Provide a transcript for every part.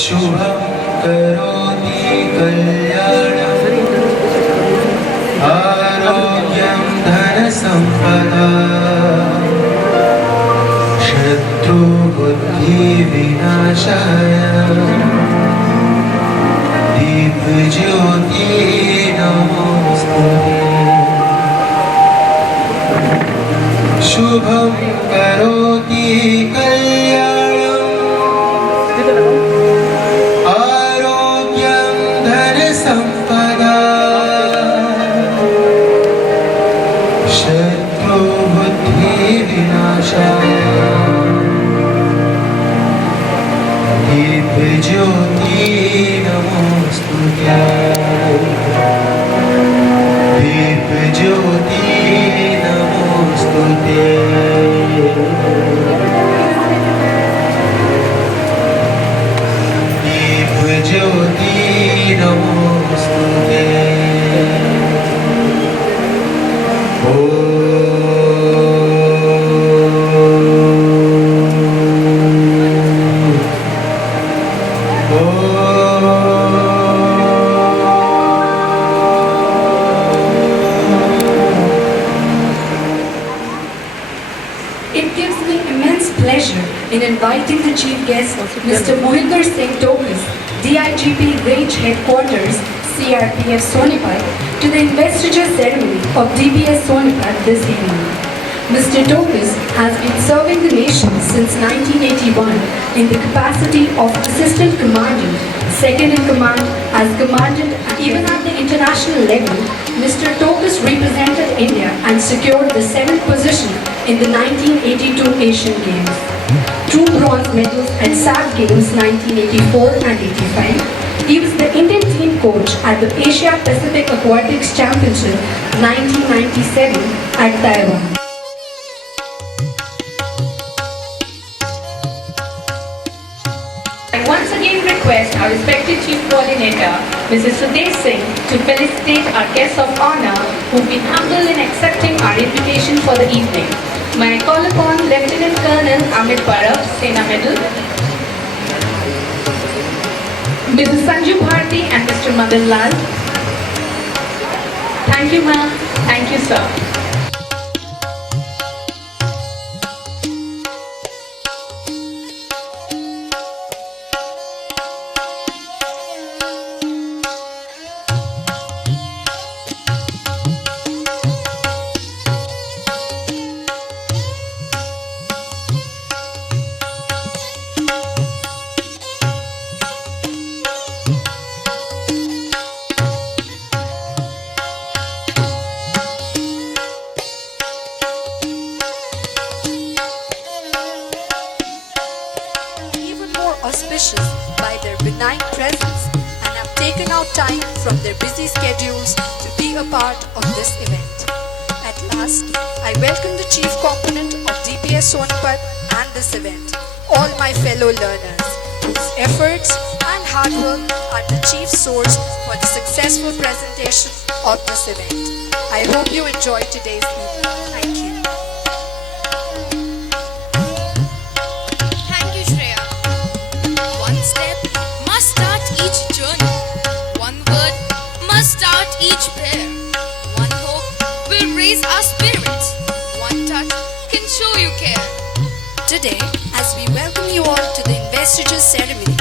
शुभं करोति कल्याणम् आरोग्यं धनसम्पदा शत्रुबुद्धिविनाशाय दीपज्योति नमोस्तुते शुभं करोति कल्याणम् आरोग्यं धनसम्पदा शत्रुबुद्धिविनाशाय दीपज्योति नमोस्तुते दीपज्योति नमोस्तुते दीपज्योति नमोस्तुते It gives me immense pleasure in inviting the chief guest, Mr. Mohinder Singh Tokas, DIGP Range Headquarters, CRPF Sonipat, to the investiture ceremony of DPS Sonipat this evening. Mr. Tokas has been serving the nation since 1981 in the capacity of Assistant Commandant, Second in Command as Commandant. Even at the international level, Mr. Tokas represented India and secured the 7th position in the 1982 Asian Games. 2 bronze medals at SAC Games 1984 and 85. He was the Indian team coach at the Asia Pacific Aquatics Championship 1997 at Taiwan. I once again request our respected Chief Coordinator, Mrs. Sudesh Singh, to felicitate our guests of honor who've been humble in accepting our invitation for the evening. May I call upon Lieutenant Colonel Amit Parab, Sena Medal, Mrs. Sanju Bharti and Mr. Madan Lal. Thank you, ma'am. Thank you, sir. Auspicious by their benign presence and have taken out time from their busy schedules to be a part of this event. At last, I welcome the chief component of DPS Sonipat and this event, all my fellow learners, whose efforts and hard work are the chief source for the successful presentation of this event. I hope you enjoy today's evening. Thank you. Thank you, Shreya. One step must start each journey. One word must start each prayer. One hope will raise our spirits. One touch can show you care. Today, as we welcome you all to the investiture ceremony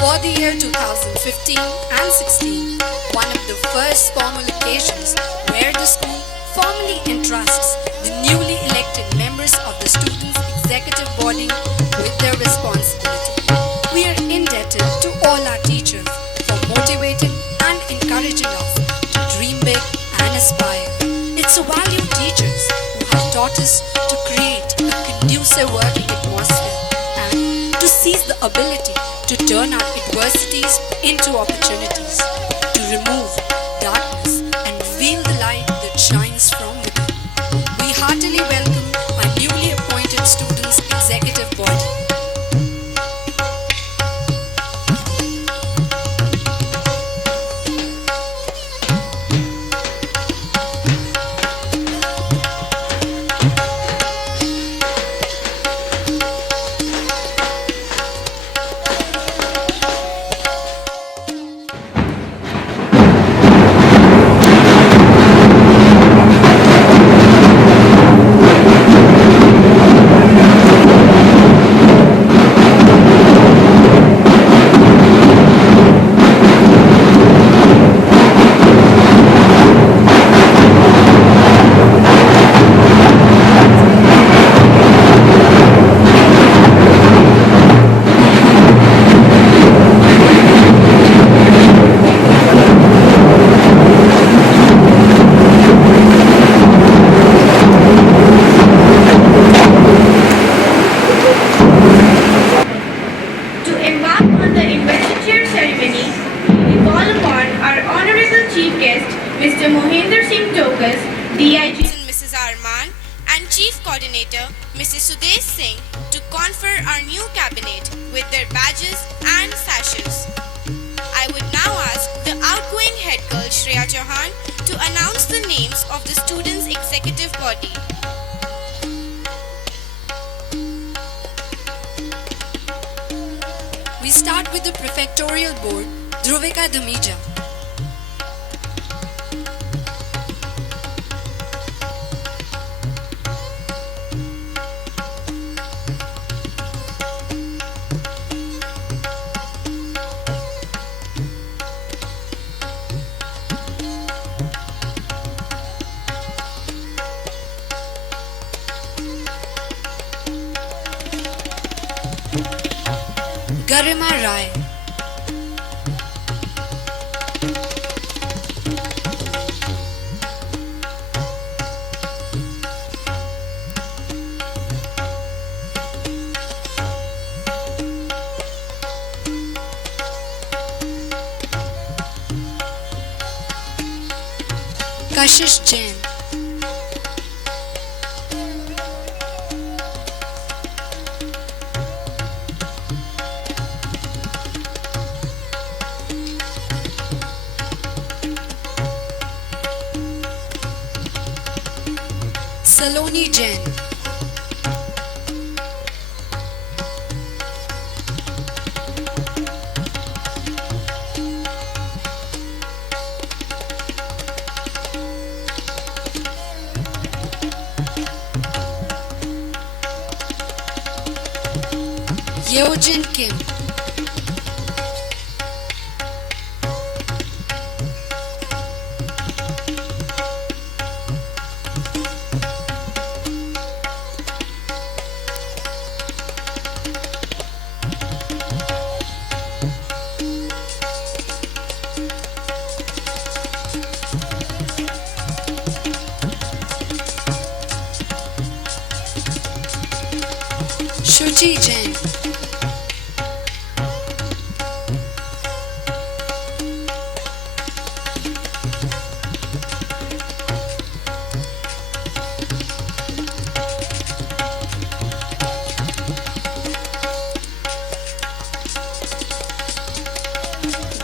for the year 2015 and 16, one of the first formal occasions where the school formally entrusts the newly elected members of the students' executive body with their responsibility. We are indebted to all our teachers for motivating and encouraging us to dream big and aspire. It's a valued teachers who have taught us to create a conducive working atmosphere and to seize the ability to turn our adversities into opportunities, to remove darkness and reveal the light that shines from within. We heartily welcome our newly appointed students' executive body. Coordinator, Mrs. Sudesh Singh, to confer our new cabinet with their badges and sashes. I would now ask the outgoing head girl Shreya Chauhan to announce the names of the students' executive body. We start with the prefectorial board, Dhruvika Dhamija. Garima Rai. Kashish Jain. Saloni Jain. Yeojin Kim. Shuchi Jain.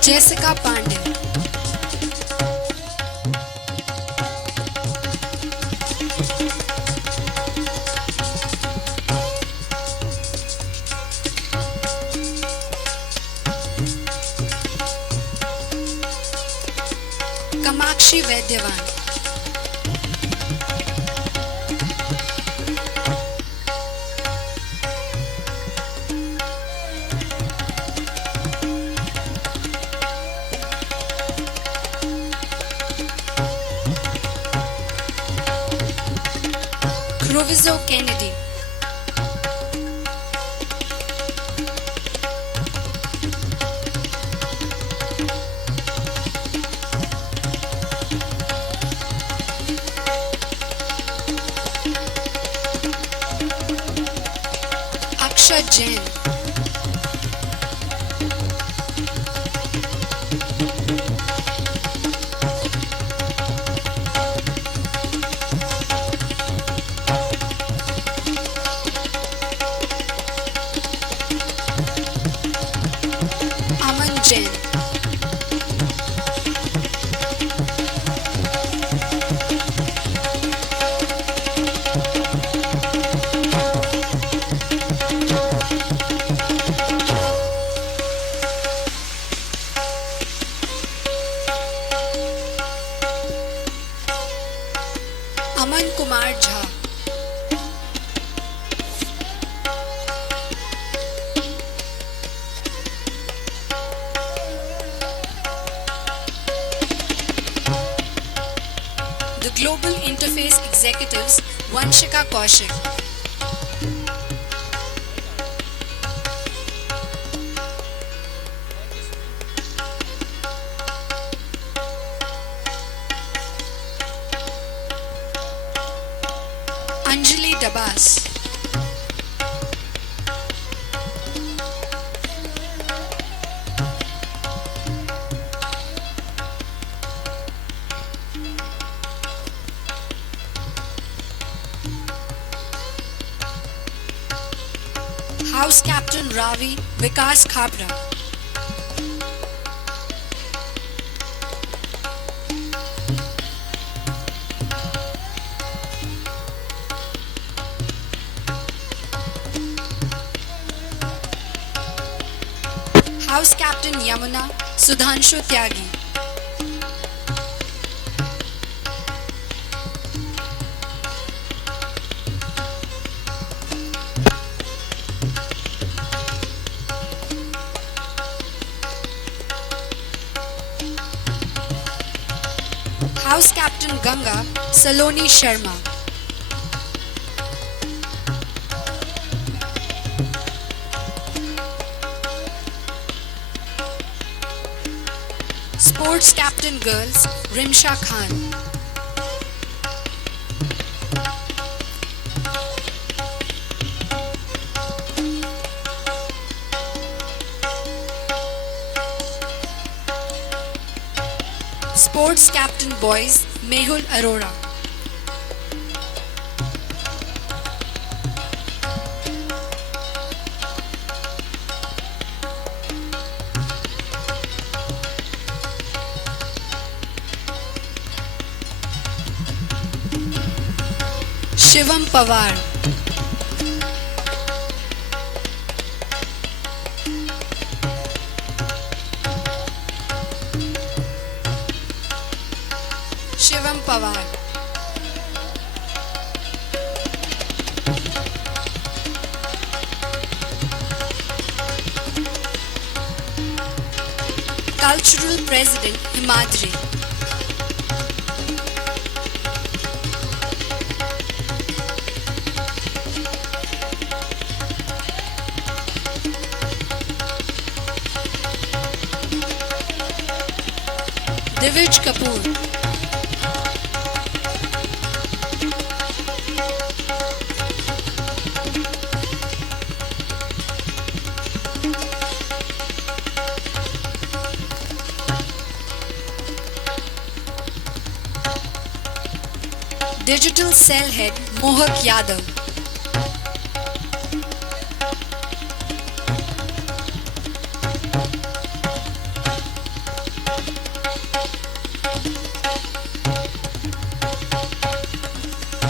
Jessica Pandey. Kamakshi Vedyavan. Proviso Kennedy. Aksha Jain. Aman Jain. Aman Kumar Jha. The Global Interface Executives, Vanshika Kaushik. Anjali Dabas. House Captain Ravi Vikas Khabra. House Captain Yamuna Sudhanshu Tyagi. House Captain Ganga Saloni Sharma. Sports Captain Girls Rimsha Khan. Sports Captain Boys Mehul Arora. Shivam Pawar. Shivam Pawar. Cultural President Himadri. Divij Kapoor. Digital Cell Head Mohak Yadav.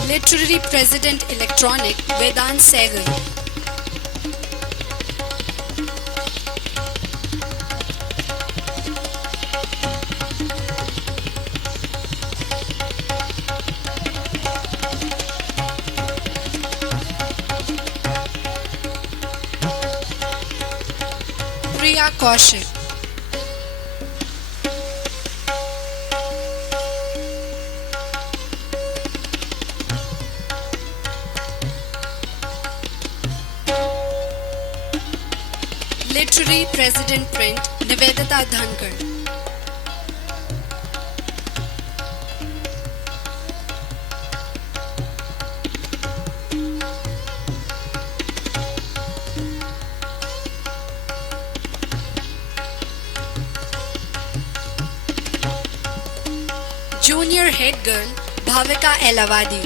Literary President Electronic Vedant Segal. Priya Kaushik. Literary President Print Nivedita Dhankar. Junior Head Girl Bhavika Elavadi.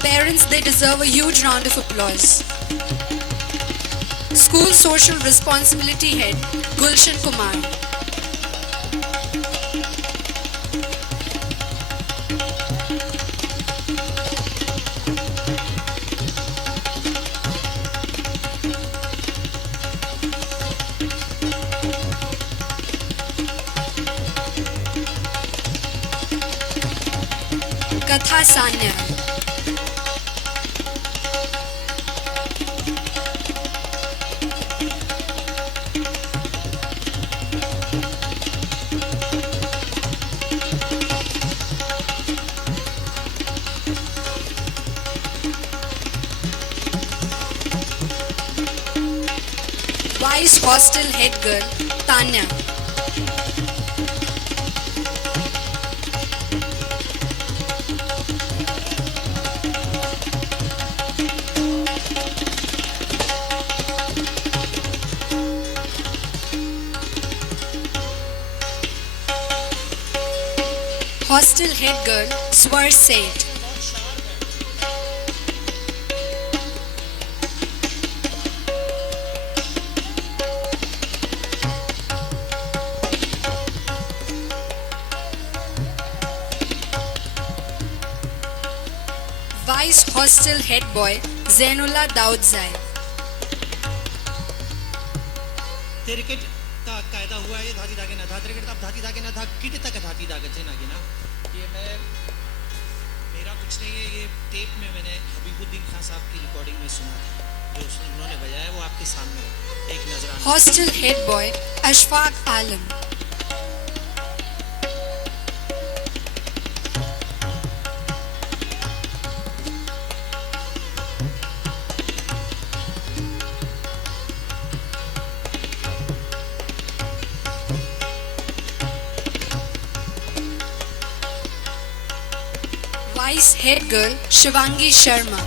Parents, they deserve a huge round of applause. School Social Responsibility Head Gulshan Kumar. Katha Sanya. Vice Hostel Head Girl Tanya. Hostel Head Girl Swar Seth. Vice Hostel Head Boy Zainullah Daudzai. Cricket का कायदा हुआ है ये धाती धागे ना धा cricket तब धाती धागे ना धा किट तक धाती धागे से ना ये मैं मेरा कुछ नहीं है ये टेप में मैंने हबीबुद्दीन खान साहब की रिकॉर्डिंग में सुना था जो उन्होंने बजाया वो आपके सामने एक नजराना Hostel Head Boy Ashfaq Alam. Vice Head Girl Shivangi Sharma.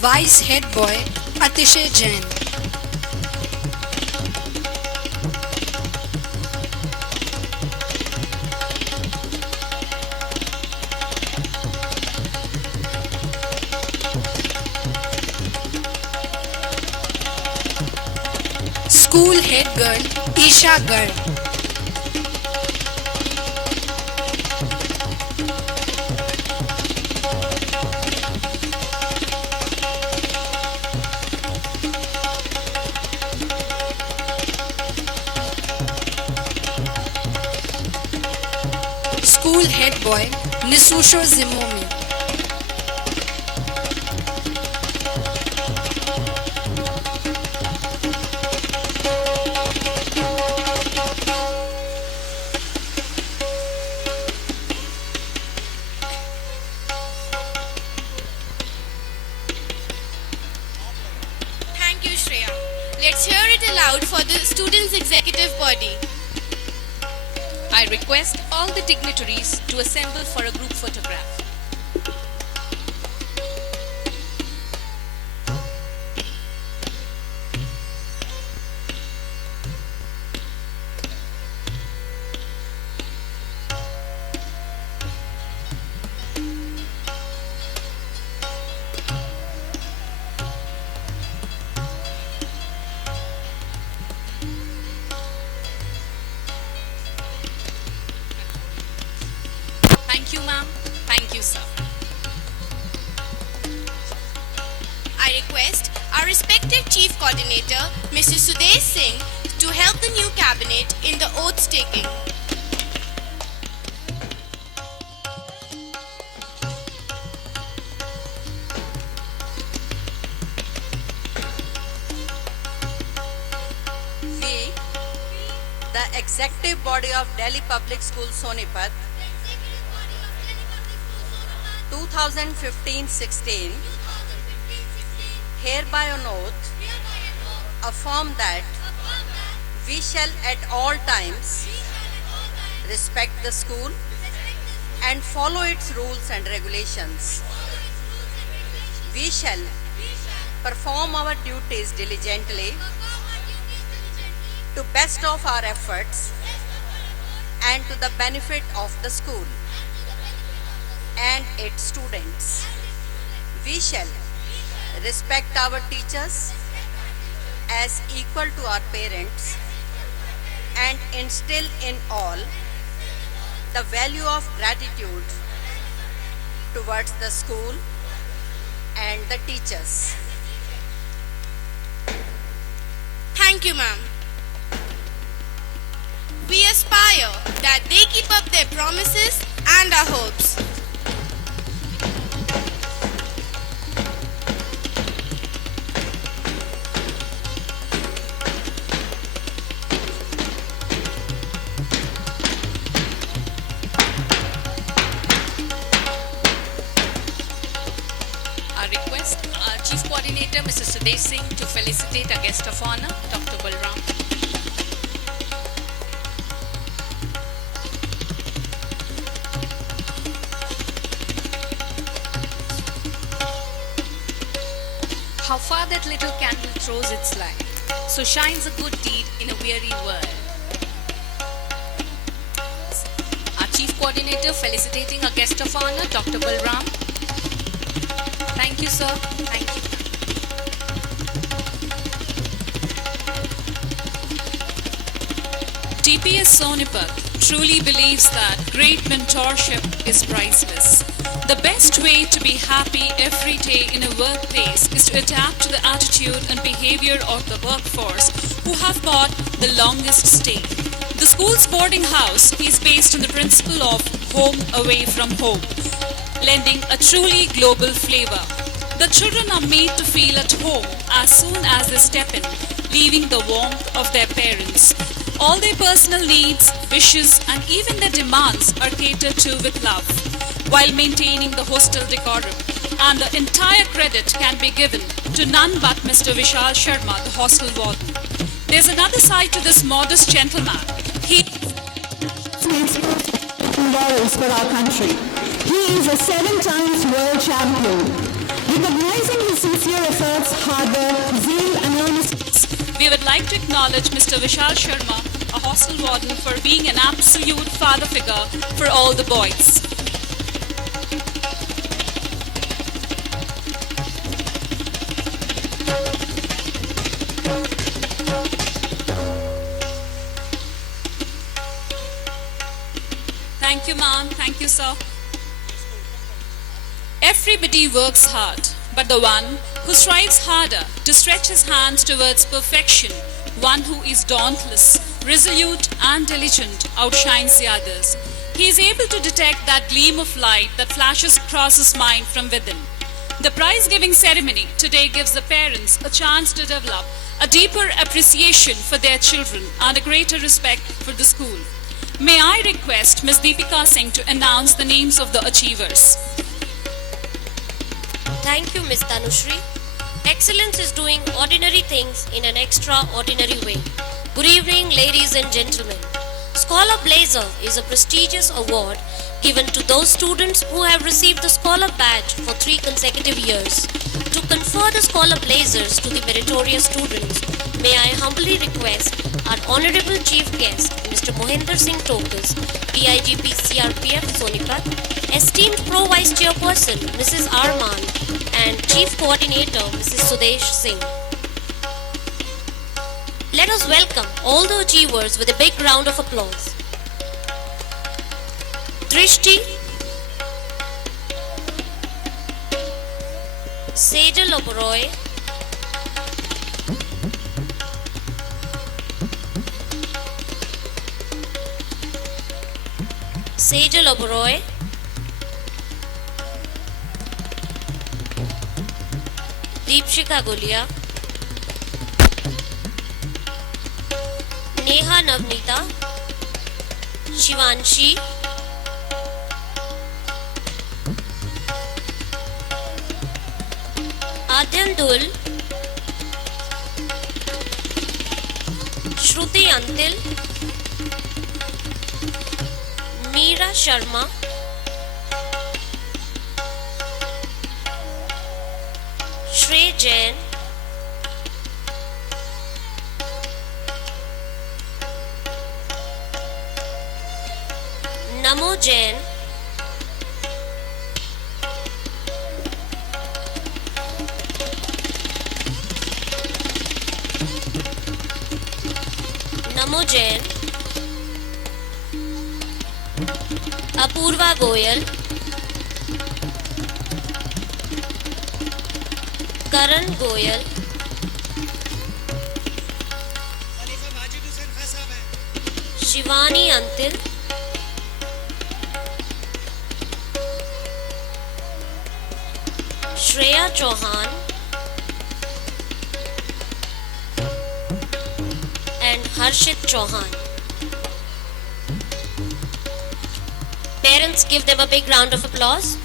Vice Head Boy Atishay Jain. School Head Girl Isha Garg. School Head Boy Nisusho Zimomi. Thank you, Shreya. Let's hear it aloud for the students' executive body. I request all the dignitaries to assemble for a group photograph. Thank you, ma'am. Thank you, sir. I request our respective Chief Coordinator, Mr. Sudesh Singh, to help the new cabinet in the oath taking. We, the executive body of Delhi Public School Sonipat, 2015-16, hereby on oath affirm that we shall at all times respect the school and follow its rules and regulations. We shall perform our duties diligently to best of our efforts and to the benefit of the school and its students. We shall respect our teachers as equal to our parents and instill in all the value of gratitude towards the school and the teachers. Thank you, ma'am. We aspire that they keep up their promises and our hopes. I request our Chief Coordinator, Mr. Sudesh Singh, to felicitate our guest of honor, Dr. Balram. How far that little candle throws its light, so shines a good deed in a weary world. Our Chief Coordinator felicitating our guest of honor, Dr. Balram. Thank you, sir. Thank you. TPS Sonipat truly believes that great mentorship is priceless. The best way to be happy every day in a workplace is to adapt to the attitude and behavior of the workforce who have got the longest stay. The school's boarding house is based on the principle of home away from home, lending a truly global flavor. The children are made to feel at home as soon as they step in, leaving the warmth of their parents. All their personal needs, wishes, and even their demands are catered to with love, while maintaining the hostel decorum. And the entire credit can be given to none but Mr. Vishal Sharma, the hostel warden. There's another side to this modest gentleman. He laurels for our country. He is a 7 times world champion. Recognizing his sincere efforts, hard work, zeal and earnestness, we would like to acknowledge Mr. Vishal Sharma, a hostel warden, for being an absolute father figure for all the boys. Thank you, ma'am. Thank you, sir. Everybody works hard, but the one who strives harder to stretch his hands towards perfection, one who is dauntless, resolute, and diligent, outshines the others. He is able to detect that gleam of light that flashes across his mind from within. The prize-giving ceremony today gives the parents a chance to develop a deeper appreciation for their children and a greater respect for the school. May I request Ms. Deepika Singh to announce the names of the achievers. Thank you, Ms. Tanushri. Excellence is doing ordinary things in an extraordinary way. Good evening, ladies and gentlemen. Scholar Blazer is a prestigious award given to those students who have received the Scholar Badge for 3 consecutive years. To confer the Scholar Blazers to the meritorious students, may I humbly request our Honorable Chief Guest, Mr. Mohinder Singh Tokus, DIGP CRPF Sonipat, esteemed Pro Vice Chairperson Mrs. Arman, and Chief Coordinator Mrs. Sudesh Singh. Let us welcome all the achievers with a big round of applause. Drishti, Sejal Oberoi, Sejal Oberoi, Deepshika Gulia, Neha Navnita, Shivanshi, Adyan Dul, Shruti Antil, Meera Sharma, Shrey Jain, Namo Jain, Namo Jain, Apurva Goyal, Karan Goyal, खलीफा माजिद हुसैन खान साहब हैं। Shivani Antil, Shreya Chauhan, and Harshit Chauhan. Parents, give them a big round of applause.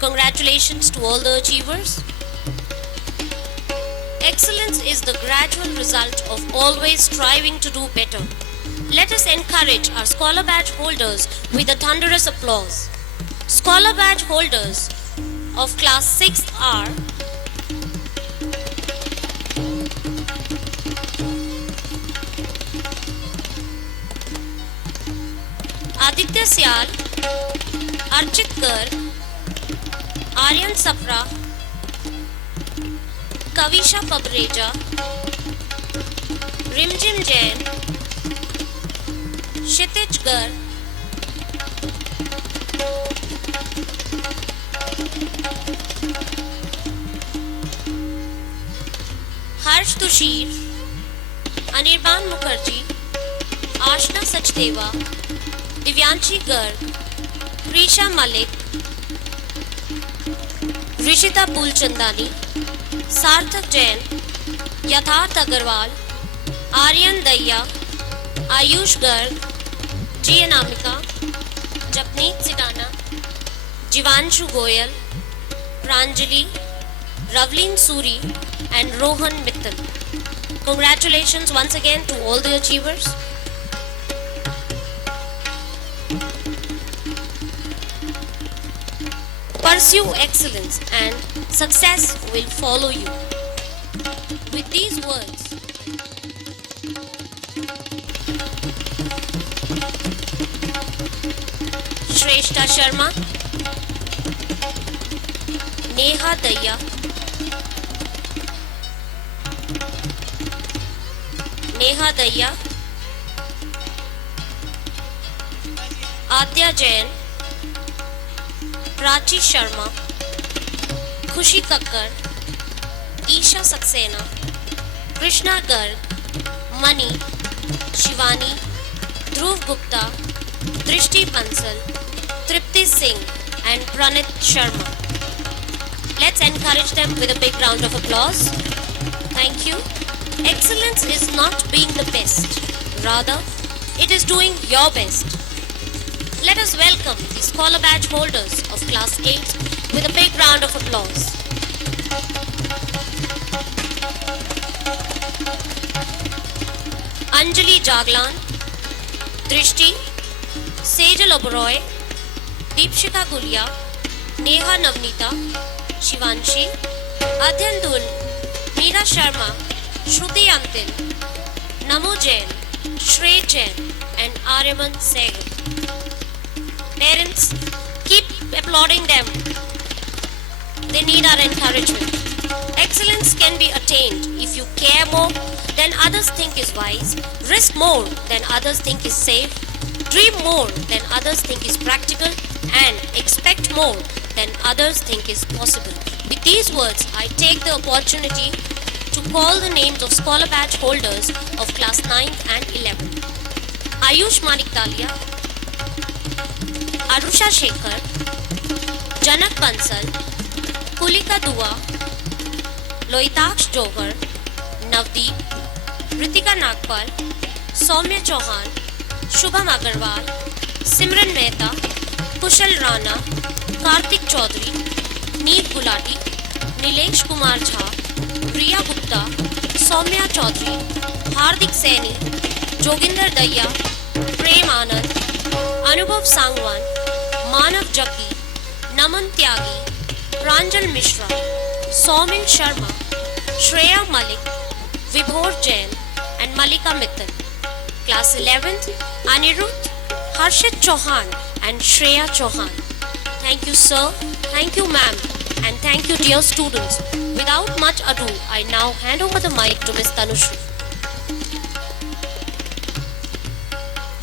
Congratulations to all the achievers. Excellence is the gradual result of always striving to do better. Let us encourage our Scholar Badge holders with a thunderous applause. Scholar Badge holders of Class 6 are Aditya Syal, Archit Garg, Aryan Sapra, Kavisha Pabreja, Rimjim Jain, Kshitij Garg, Harsh Tushir, Anirban Mukherjee, Ashna Sachdeva, Divyanshi Garg, Prisha Malik, Rishita Pulchandani, Sarthak Jain, Yatharth Agarwal, Aryan Daya, Ayush Garg, G. Anamika, Japneet Sidana, Jivanshu Goyal, Pranjali, Ravleen Suri, and Rohan Mittal. Congratulations once again to all the achievers. Pursue excellence and success will follow you. With these words, Shrestha Sharma, Neha Daya, Adya Jain, Prachi Sharma, Khushi Kakkar, Isha Saxena, Krishna Garg, Mani, Shivani, Dhruv Gupta, Drishti Bansal, Tripti Singh, and Pranit Sharma. Let's encourage them with a big round of applause. Thank you. Excellence is not being the best. Rather, it is doing your best. Let us welcome the Scholar Badge holders of Class 8 with a big round of applause. Anjali Jaglan, Drishti, Sejal Oberoi, Deepshika Gulia, Neha Navnita, Shivanshi, Adyan Dul, Meera Sharma, Shruti Antil, Namu Jain, Shrey Jain, and Aryaman Sehgal. Parents, keep applauding them. They need our encouragement. Excellence can be attained if you care more than others think is wise, risk more than others think is safe, dream more than others think is practical, and expect more than others think is possible. With these words, I take the opportunity to call the names of Scholar Badge holders of Class 9th and 11th. Ayush Manik Dalia, Arusha Shekhar, Janak Bansal, Kulika Dua, Loitaksh Jogar, Navdeep, Ritika Nagpal, Soumya Chauhan, Shubham Agarwal, Simran Mehta, Kushal Rana, Kartik Chaudhary, Neet Gulati, Nilesh Kumar Jha, Priya Gupta, Soumya Chaudhary, Hardik Saini, Joginder Daya, Prem Anand, Anubhav Sangwan, Manav Jaggi, Naman Tyagi, Pranjal Mishra, Saumin Sharma, Shreya Malik, Vibhor Jain, and Malika Mittal. Class 11th, Anirudh, Harshit Chauhan, and Shreya Chauhan. Thank you, sir. Thank you, ma'am. And thank you, dear students. Without much ado, I now hand over the mic to Ms. Tanushri.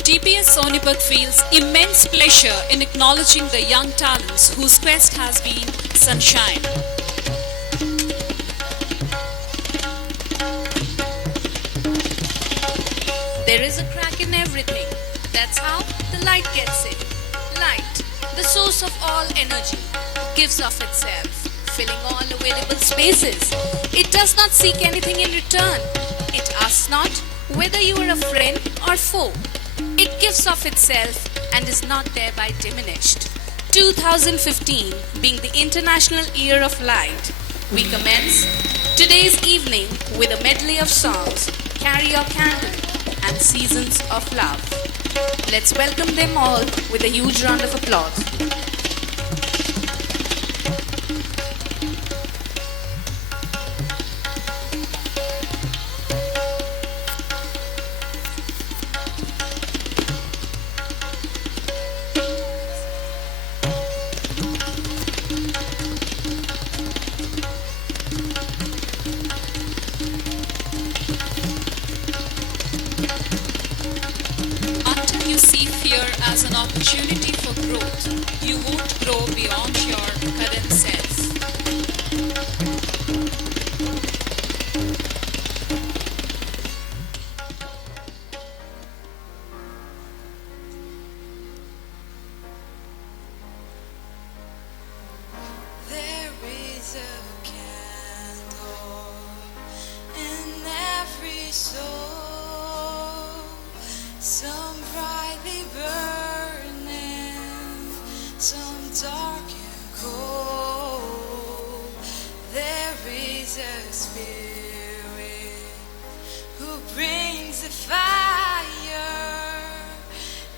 DPS Sonipat feels immense pleasure in acknowledging the young talents whose quest has been sunshine. There is a crack in everything. That's how the light gets in. Light, the source of all energy, gives of itself, filling all available spaces. It does not seek anything in return. It asks not whether you are a friend or foe. It gives of itself and is not thereby diminished. 2015 being the International Year of Light, we commence today's evening with a medley of songs, Carry Your Candle and Seasons of Love. Let's welcome them all with a huge round of applause. Until you see fear as an opportunity for growth, you won't grow beyond your current self. There is a candle in every soul, some brightly burning, some dark and cold. There is a spirit who brings the fire,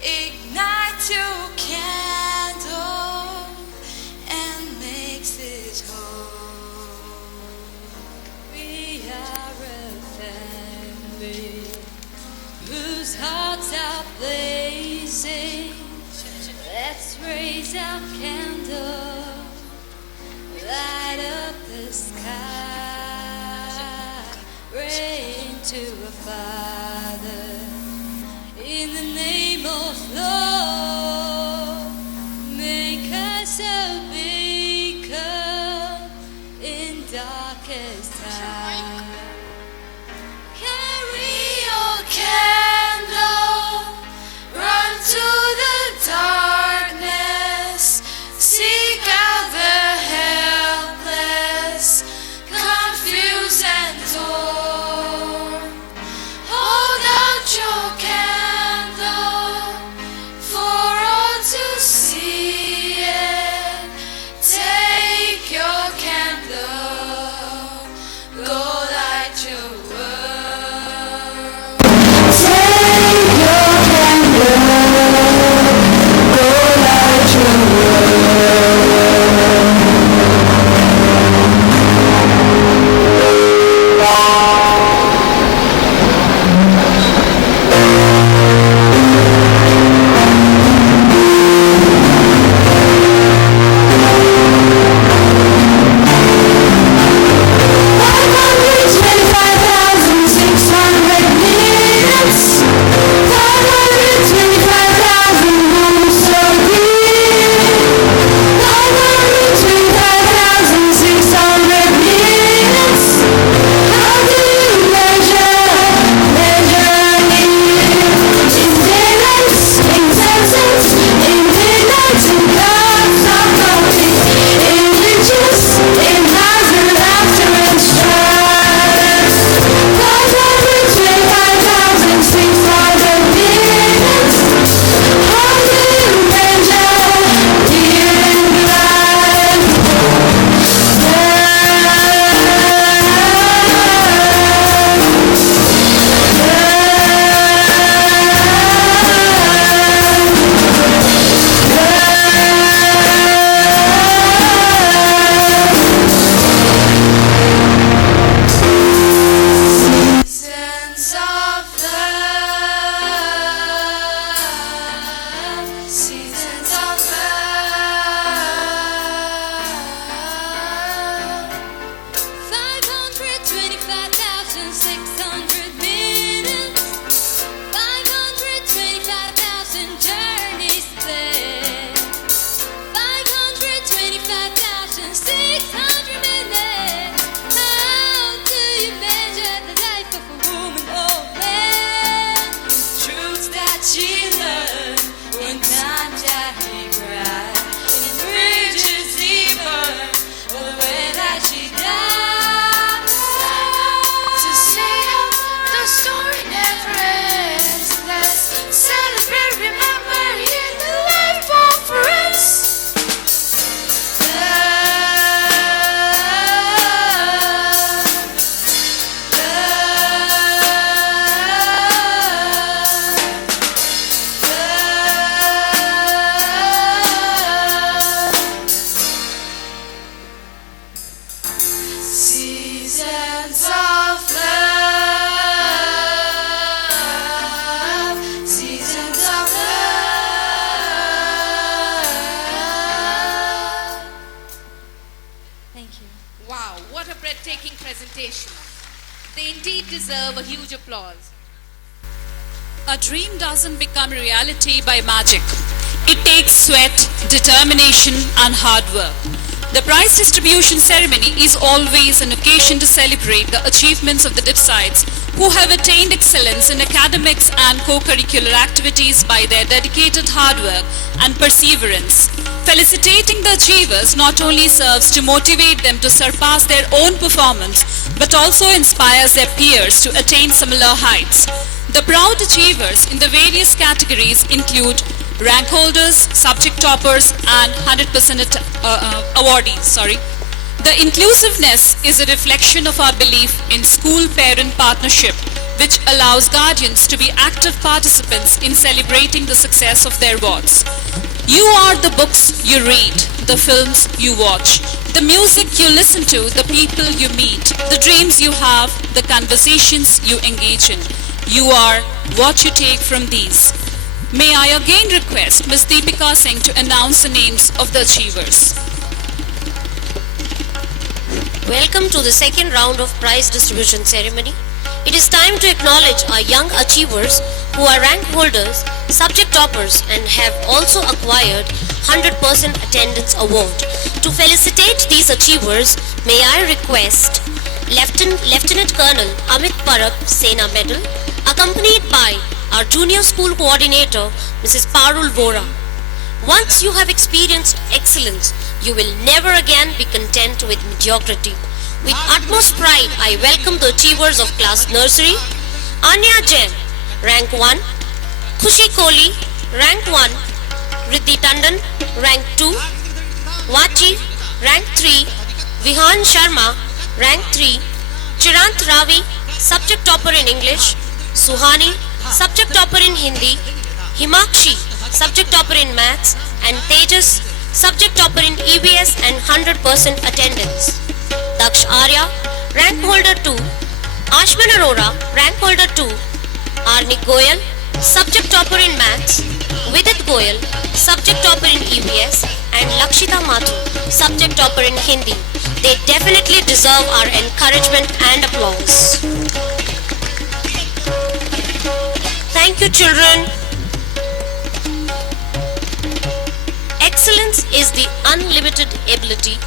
ignite your candle and makes it whole. We are a family whose hearts are blazing. Let's raise our candle, light up the sky, rain to a Father in the name of love. Make us a beacon in darkest time. Carry your candle, run to the darkness, seek out the helpless, confused and torn. Hold They indeed deserve a huge applause. A dream doesn't become reality by magic. It takes sweat, determination, and hard work. The prize distribution ceremony is always an occasion to celebrate the achievements of the dipsides who have attained excellence in academics and co-curricular activities by their dedicated hard work and perseverance. Felicitating the achievers not only serves to motivate them to surpass their own performance, but also inspires their peers to attain similar heights. The proud achievers in the various categories include rank holders, subject toppers, and 100% awardees. The inclusiveness is a reflection of our belief in school-parent partnership, which allows guardians to be active participants in celebrating the success of their wards. You are the books you read, the films you watch, the music you listen to, the people you meet, the dreams you have, the conversations you engage in. You are what you take from these. May I again request Ms. Deepika Singh to announce the names of the achievers. Welcome to the second round of prize distribution ceremony. It is time to acknowledge our young achievers who are rank holders, subject toppers, and have also acquired 100% attendance award. To felicitate these achievers, may I request Lieutenant Colonel Amit Parab Sena Medal, accompanied by our junior school coordinator, Mrs. Parul Vora. Once you have experienced excellence, you will never again be content with mediocrity. With utmost pride, I welcome the achievers of class nursery: Anya Jain, rank 1; Khushi Kohli, rank 1; Riddhi Tandon, rank 2; Vachi, rank 3; Vihan Sharma, rank 3; Chirant Ravi, subject topper in English; Suhani, subject topper in Hindi; Himakshi, subject topper in Maths; and Tejas, subject topper in EVS and 100% attendance. Daksh Arya, rank holder 2; Ashman Arora, rank holder 2; Arnik Goyal, subject topper in Maths; Vidit Goyal, subject topper in EVS; and Lakshita Mathur, subject topper in Hindi. They definitely deserve our encouragement and applause. Thank you, children. Excellence is the unlimited ability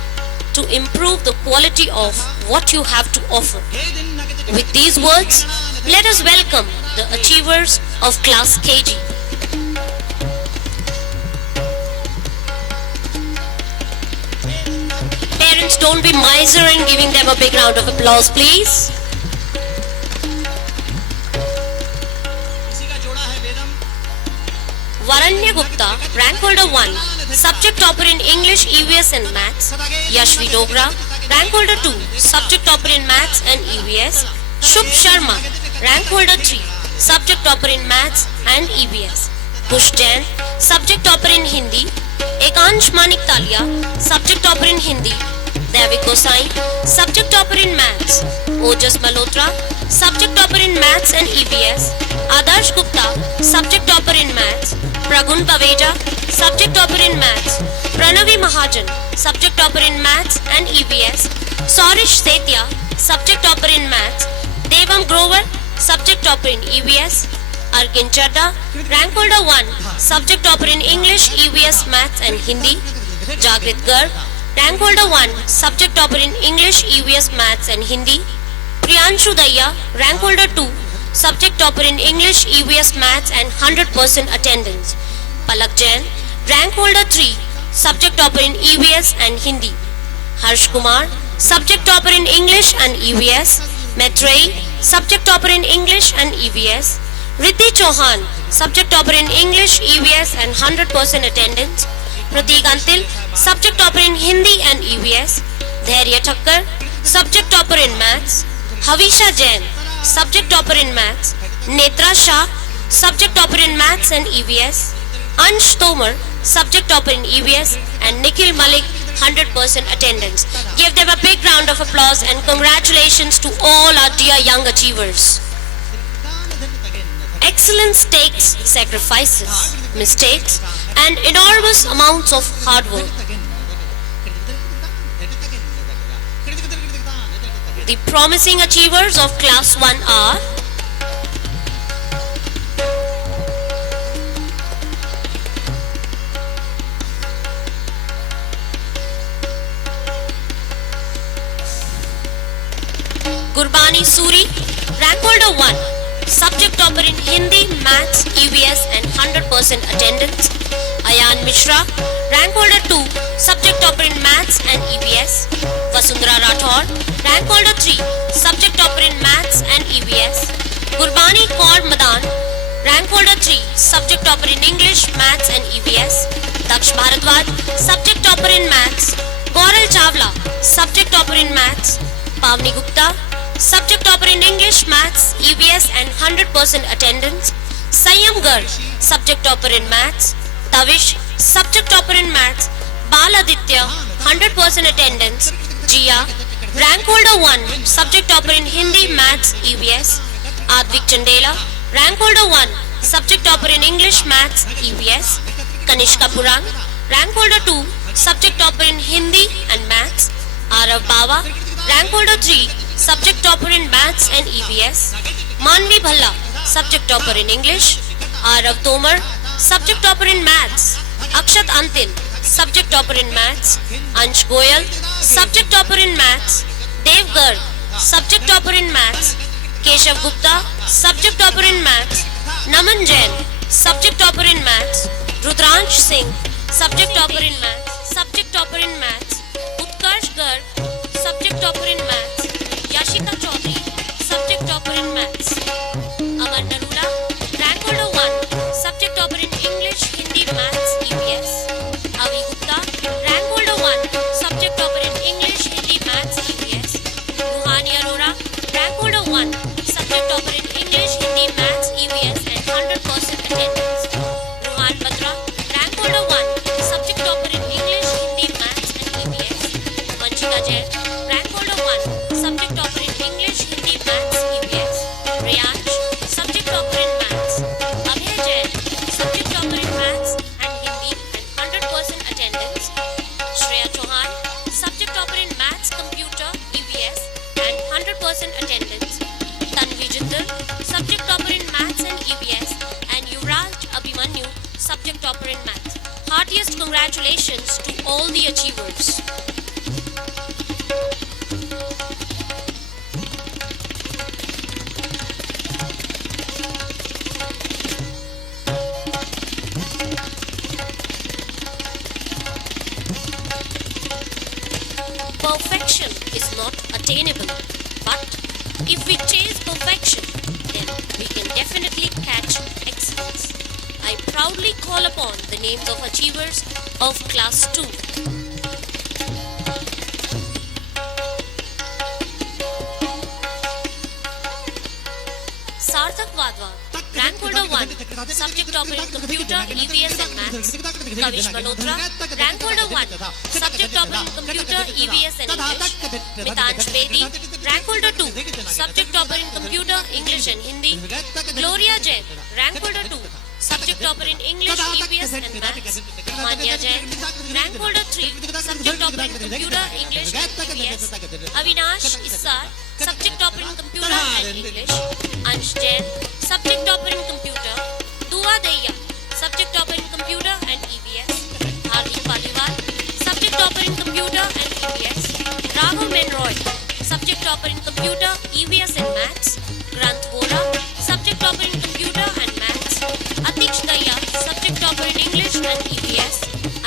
to improve the quality of what you have to offer. With these words, let us welcome the achievers of class KG. Parents, don't be miser in giving them a big round of applause, please. Varanya Gupta, rank holder 1, subject topper in English, EVS and Maths. Yashvi Dogra, rank holder 2, subject topper in Maths and EVS. Shubh Sharma, rank holder 3, subject topper in Maths and EVS. Kush Jain, subject topper in Hindi. Ekansh Manik Talia, subject topper in Hindi. Davik Gosai, subject topper in Maths. Ojas Malhotra, subject topper in Maths and EVS. Adarsh Gupta, subject topper in Maths. Pragun Paveja, subject topper in Maths. Pranavi Mahajan, subject topper in Maths and EVS. Saurish Sethia, subject topper in Maths. Devam Grover, subject topper in EVS. Arkin Chadda, rank holder 1, subject topper in English, EVS, Maths and Hindi. Jagrit Garg, rank holder 1, subject topper in English, EVS, Maths and Hindi. Priyanshu Daya, rank holder 2, subject topper in English, EVS, Maths and 100% attendance. Palak Jain, rank holder 3, subject topper in EVS and Hindi. Harsh Kumar, subject topper in English and EVS. Maitreyi, subject topper in English and EVS. Riddhi Chauhan, subject topper in English, EVS and 100% attendance. Pratik Antil, subject topper in Hindi and EVS. Dhairya Thakkar, subject topper in Maths. Havisha Jain, subject topper in Maths. Netra Shah, subject topper in Maths and EVS. Ansh Tomar, subject topper in EVS. And Nikhil Malik, 100% attendance. Give them a big round of applause and congratulations to all our dear young achievers. Excellence takes sacrifices, mistakes, and enormous amounts of hard work. The promising achievers of Class 1 are Gurbani Suri, rank holder 1, subject topper in Hindi, Maths, EVS and 100% attendance. Ayan Mishra, rank holder 2, subject topper in Maths and EVS. Vasundhara Rathore, rank holder 3, subject topper in Maths and EVS. Gurbani Kaur Madan, rank holder 3, subject topper in English, Maths and EVS. Daksh Bharadwaj, subject topper in Maths. Gaural Chawla, subject topper in Maths. Pavni Gupta, subject topper in English, Maths, EVS and 100% attendance. Sayyam Garg, subject topper in Maths. Tavish, subject topper in Maths. Baladitya, 100% attendance. Jia, rank holder 1, subject topper in Hindi, Maths, EVS. Advik Chandela, rank holder 1, subject topper in English, Maths, EVS. Kanishka Purang, rank holder 2, subject topper in Hindi and Maths. Arav Bawa, rank holder 3, subject topper in Maths and EVS. Manvi Bhalla, subject topper in English. Arav Tomar, subject topper in Maths. Akshat Antil, subject topper in Maths. Ansh Goyal, subject topper in Maths. Dev Garg, subject topper in Maths. Keshav Gupta, subject topper in Maths. Naman Jain, subject topper in Maths. Rudransh Singh, subject topper in Maths. Subject topper in Maths. Utkarsh Garg, subject topper in Maths. Yashika Chaudhary, subject topper in Maths. Aman Narula, rank holder 1, subject topper in English, Hindi, Maths, EVS. Avi Gupta, rank holder 1, subject topper in English, Hindi, Maths, EVS. Ruhani Arora, rank holder 1, subject topper in English, Hindi, Maths, EVS and 100% attendance. Ruhan Batra, rank holder 1, subject topper in English, Hindi, Maths and EVS. Vanchika Jain, rank holder 1, subject topper in English, Hindi, Maths, EVS. Riyansh, subject topper in Maths. Abhay Jain, subject topper in Maths and Hindi and 100% attendance. Shreya Chauhan, subject topper in Maths, Computer, EVS and 100% attendance. Tanvi Jindal, subject topper in Maths and EVS and Yuvraj Abhimanyu, subject topper in Maths. Heartiest congratulations to all the achievers. Perfection is not attainable, but if we chase perfection, then we can definitely catch excellence. I proudly call upon the names of achievers of Class 2. Sarthak Wadhwa, rank holder 1, subject topper in Computer, EVS and Maths. Kavish Malhotra, rank holder 1, subject topper in Computer, EVS and English. Mitansh Bedi, rank holder 2, subject topper in Computer, English and Hindi. Gloria Jain, rank holder 2, subject topper in English, EVS and Maths. Manya Jain, rank holder 3, subject topper in Computer, English and EVS. Avinash Issar, subject topper in Computer and English. Ansh Jain, subject topper in Computer. Dua Daya, subject topper in Computer and EVS. Hardik Paliwal, subject topper in Computer and EVS. Raghav Menroy, subject topper in Computer, EVS and Maths. Granth Vora, subject topper in Computer and Maths. Atish Daya, subject topper in English and EVS.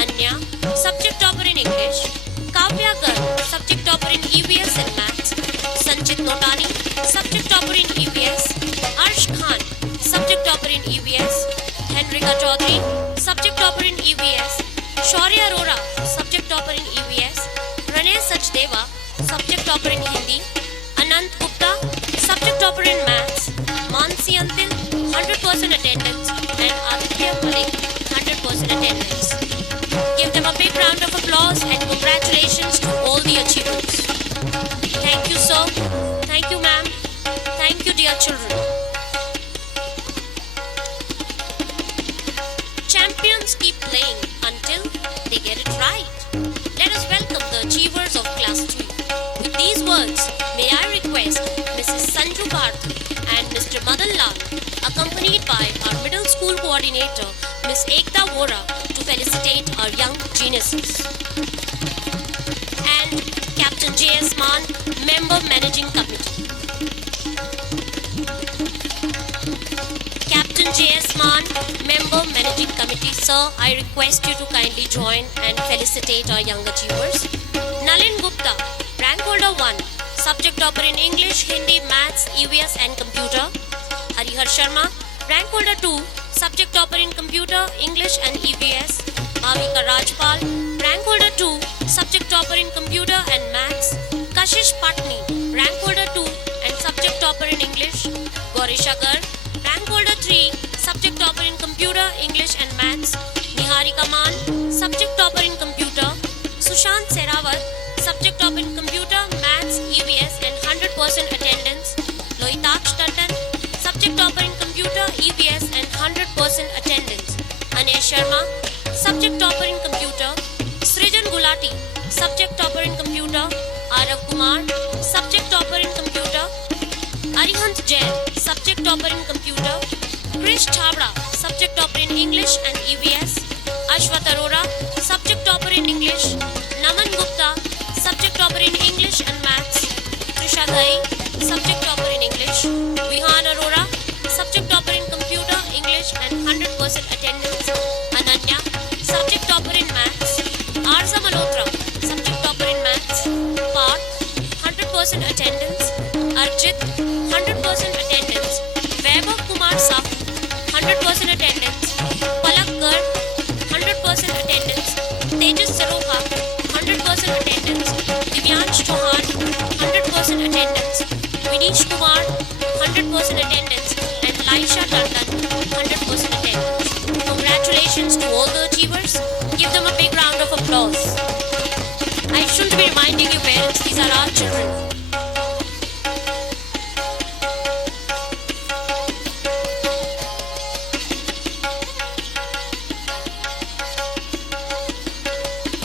Anya, subject topper in English. Kavya Garg, subject topper in EVS and Maths. Sanchit Notani, subject topper in EVS. Arsh Khan, subject topper in EVS. Henrika Chaudhary, subject topper in EVS. Shaurya Arora, subject topper in EVS. Rane Sachdeva, subject topper in Hindi. Anant Gupta, subject topper in Maths. Mansi Antil, 100% attendance. And Aditya Malik, 100% attendance. Give them a big round of applause and congratulations to all the achievers. Thank you, sir. Thank you, ma'am. Thank you, dear children. Champions keep playing until they get it right. Let us welcome the achievers of Class 3. With these words, may I accompanied by our middle school coordinator, Ms. Ekta Vora, to felicitate our young geniuses. And Captain J.S. Mann, Member Managing Committee. Captain J.S. Mann, Member Managing Committee. Sir, I request you to kindly join and felicitate our young achievers. Nalin Gupta, Rank Holder 1, Subject Topper in English, Hindi, Maths, EVS and Computer. Harihar Sharma, Rank Holder 2, Subject Topper in Computer, English and EVS. Bhavika Rajpal, Rank Holder 2, Subject Topper in Computer and Maths. Kashish Patni, Rank Holder 2 and Subject Topper in English. Gaurisha Garg, Rank Holder 3, Subject Topper in Computer, English and Maths. Niharika Mann, Subject Topper in Computer. Sushant Serawat, Subject Topper in Computer, Maths, EVS and 100% attendance. Lohitaksh Tatan, Subject Topper in Computer, EVS and 100% attendance. Anesh Sharma, Subject Topper in Computer. Srijan Gulati, Subject Topper in Computer. Arav Kumar, Subject Topper in Computer. Arihant Jain, Subject Topper in Computer. Krish Chabra, Subject Topper in English and EVS. Ashwat Arora, Subject Topper in English. Naman Gupta, Subject Topper in English and Maths. Trisha Ghai, Subject Topper in English. Vihan Arora, Subject Topper in Computer, English and 100% attendance. Ananya, Subject Topper in Maths. Arza Malhotra, Subject Topper in Maths. Parth, 100% attendance. Arjit, 100% attendance. Vaibhav Kumar Sahu, 100% attendance. Palak Garg, 100% attendance. Tejas Saroha, 100% attendance. Divyansh Chauhan, 100% attendance. Vinish Kumar, 100% attendance. And Laisha Tandon, 100% attendance. Congratulations to all the achievers. Give them a big round of applause. I shouldn't be reminding you parents, these are our children.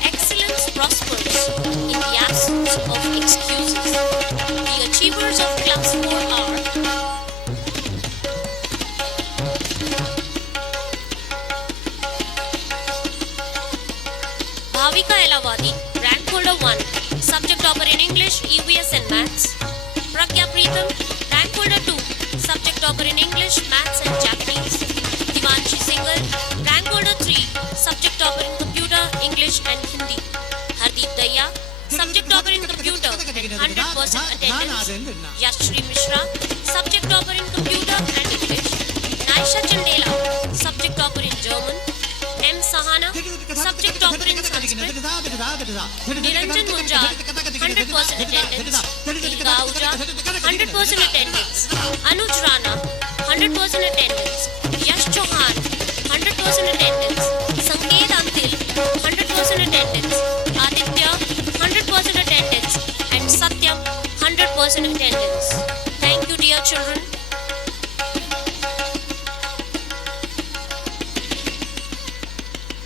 Excellence prospers in the absence of excuses. The achievers of class 4 are Bhavika Elavadi, Rank Holder 1, Subject Topper in English, EVS and Maths. Pragya Preetham, Rank Holder 2, Subject Topper in English, Maths and Japanese. Divanshi Singhal, Rank Holder 3, Subject Topper in Computer, English and Hindi. Hardeep Daya, Subject Topper in Computer and 100% attendance. Yashri Mishra, Subject Topper in Computer and English. Naisha Chandela, Subject Topper in German. M. Sahana, Subject Topper in Sanskrit. Niranjan Munjal, 100% attendance. Ilka Ahuja, 100% attendance. Anuj Rana, 100% attendance. Yash Chauhan, 100% attendance. Sanket Antil, 100% attendance. Aditya, 100% attendance. And Satyam, 100% attendance. Thank you, dear children.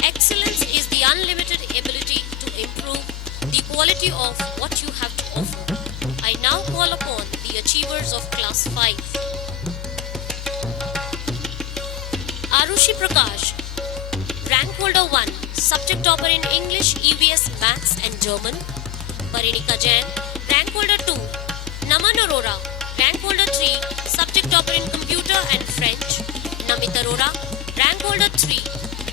Excellence is the unlimited ability to improve the quality of what you have to offer. I now call upon the achievers of class 5. Arushi Prakash, Rank Holder 1, Subject Topper in English, EVS, Maths and German. Parinika Jain, Rank Holder 2. Naman Arora, Rank Holder 3, Subject Topper in Computer and French. Namit Arora, Rank Holder 3.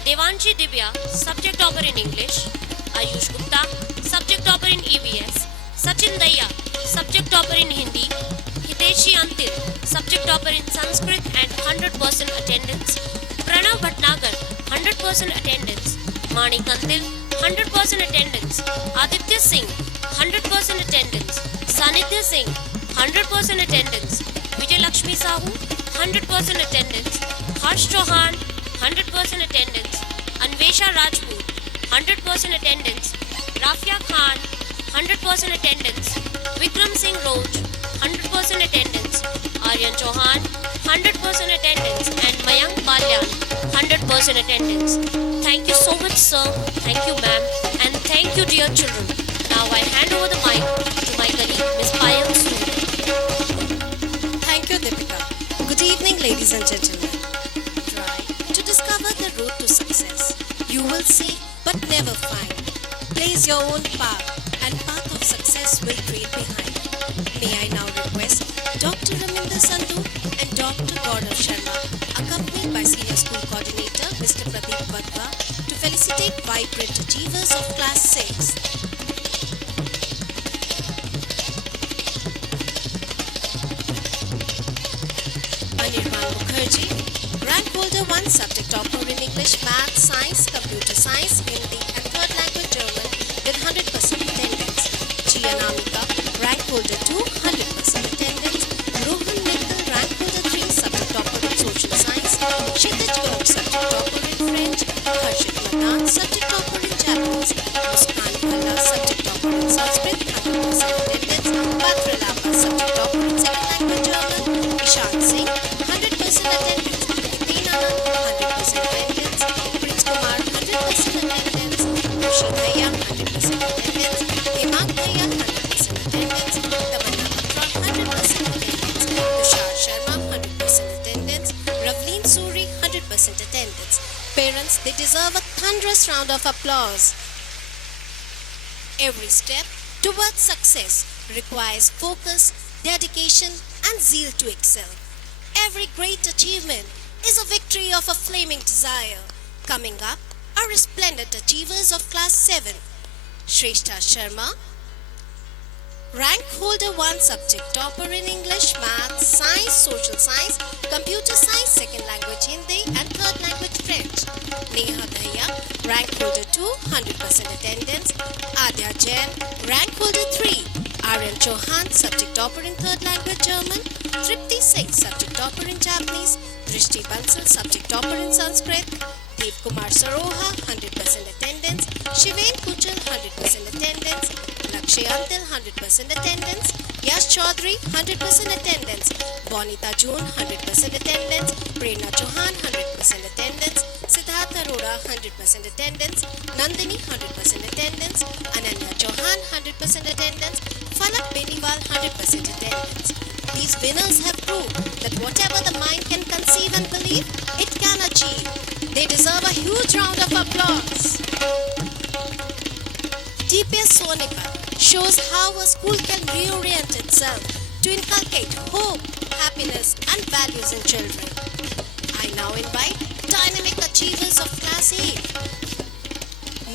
Devanshi Divya, Subject Topper in English. Ayush Gupta, Subject Topper in EVS. Sachin Daya, Subject Topper in Hindi. Hiteshi Antil, Subject Topper in Sanskrit and 100% attendance. Pranav Bhatnagar, 100% attendance. Manik Antil, 100% attendance. Aditya Singh, 100% attendance. Sanidhya Singh, 100% attendance. Vijay Lakshmi Sahu, 100% attendance. Harsh Chauhan, 100% attendance. Anvesha Rajput, 100% attendance. Rafia Khan, 100% attendance. Vikram Singh Roach, 100% attendance. Aryan Chauhan, 100% attendance. And Mayank Balyan, 100% attendance. Thank you so much, sir. Thank you, ma'am. And thank you, dear children. Now I hand over the mic to my colleague, Ms. Payal Sood. Thank you, Deepika. Good evening, ladies and gentlemen. never find. Blaze your own path, and path of success will trail behind. May I now request Dr. Raminder Sandhu and Dr. Gaurav Sharma, accompanied by Senior School Coordinator Mr. Pradeep Wadhwa, to felicitate vibrant achievers of Class 6. Anirban Mukherjee, rank holder 1, subject topper in English, Math, Science, Computer Science, Hindi and third language German with 100% attendance. G. Anamika, rank holder 2, 100% attendance. Rohan Nikhil, rank holder 3, subject topper in Social Science. Kshitij Garg, subject topper in French. Harshit Madan, subject topper in Japanese. Muskan Kalla, subject topper in Sanskrit, 100% attendance. Patra Lapa, subject topper in second language German. Ishan Singh, 100% attendance. Nitin Anand, 100% attendance. Prince Kumar, 100% attendance. Rishi Dhaya, 100% attendance. Hemang Dhaya, 100% attendance. Tamanna Batra, 100% attendance. Tushar Sharma, 100% attendance. Ravleen Suri, 100% attendance. Parents, they deserve a thunderous round of applause. Every step towards success requires focus, dedication, and zeal to excel. Every great achievement is a victory of a flaming desire. Coming up are resplendent achievers of Class 7. Shrestha Sharma, rank holder 1, subject topper in English, Math, Science, Social Science, Computer Science, second language Hindi and third language French. Neha Dhaya, rank holder 2, 100% attendance. Adya Jain, rank holder 3. Aryan Chauhan, subject topper in third language German. Tripti Singh, subject topper in Japanese. Drishti Bansal, subject topper in Sanskrit. Dev Kumar Saroha, 100% attendance. Shiven Kuchal, 100% attendance. Lakshay Antil, 100% attendance. Yash Chaudhary, 100% attendance. Bonita June, 100% attendance. Prerna Chauhan, 100% attendance. Siddhartha Arora, 100% attendance. Nandini, 100% attendance. Ananya Chauhan, 100% attendance. Falak Beniwal, 100% attendance. These winners have proved that whatever the mind can conceive and believe, it can achieve. They deserve a huge round of applause. TPS Sonipat shows how a school can reorient itself to inculcate hope, happiness and values in children. I now invite dynamic achievers of Class 8.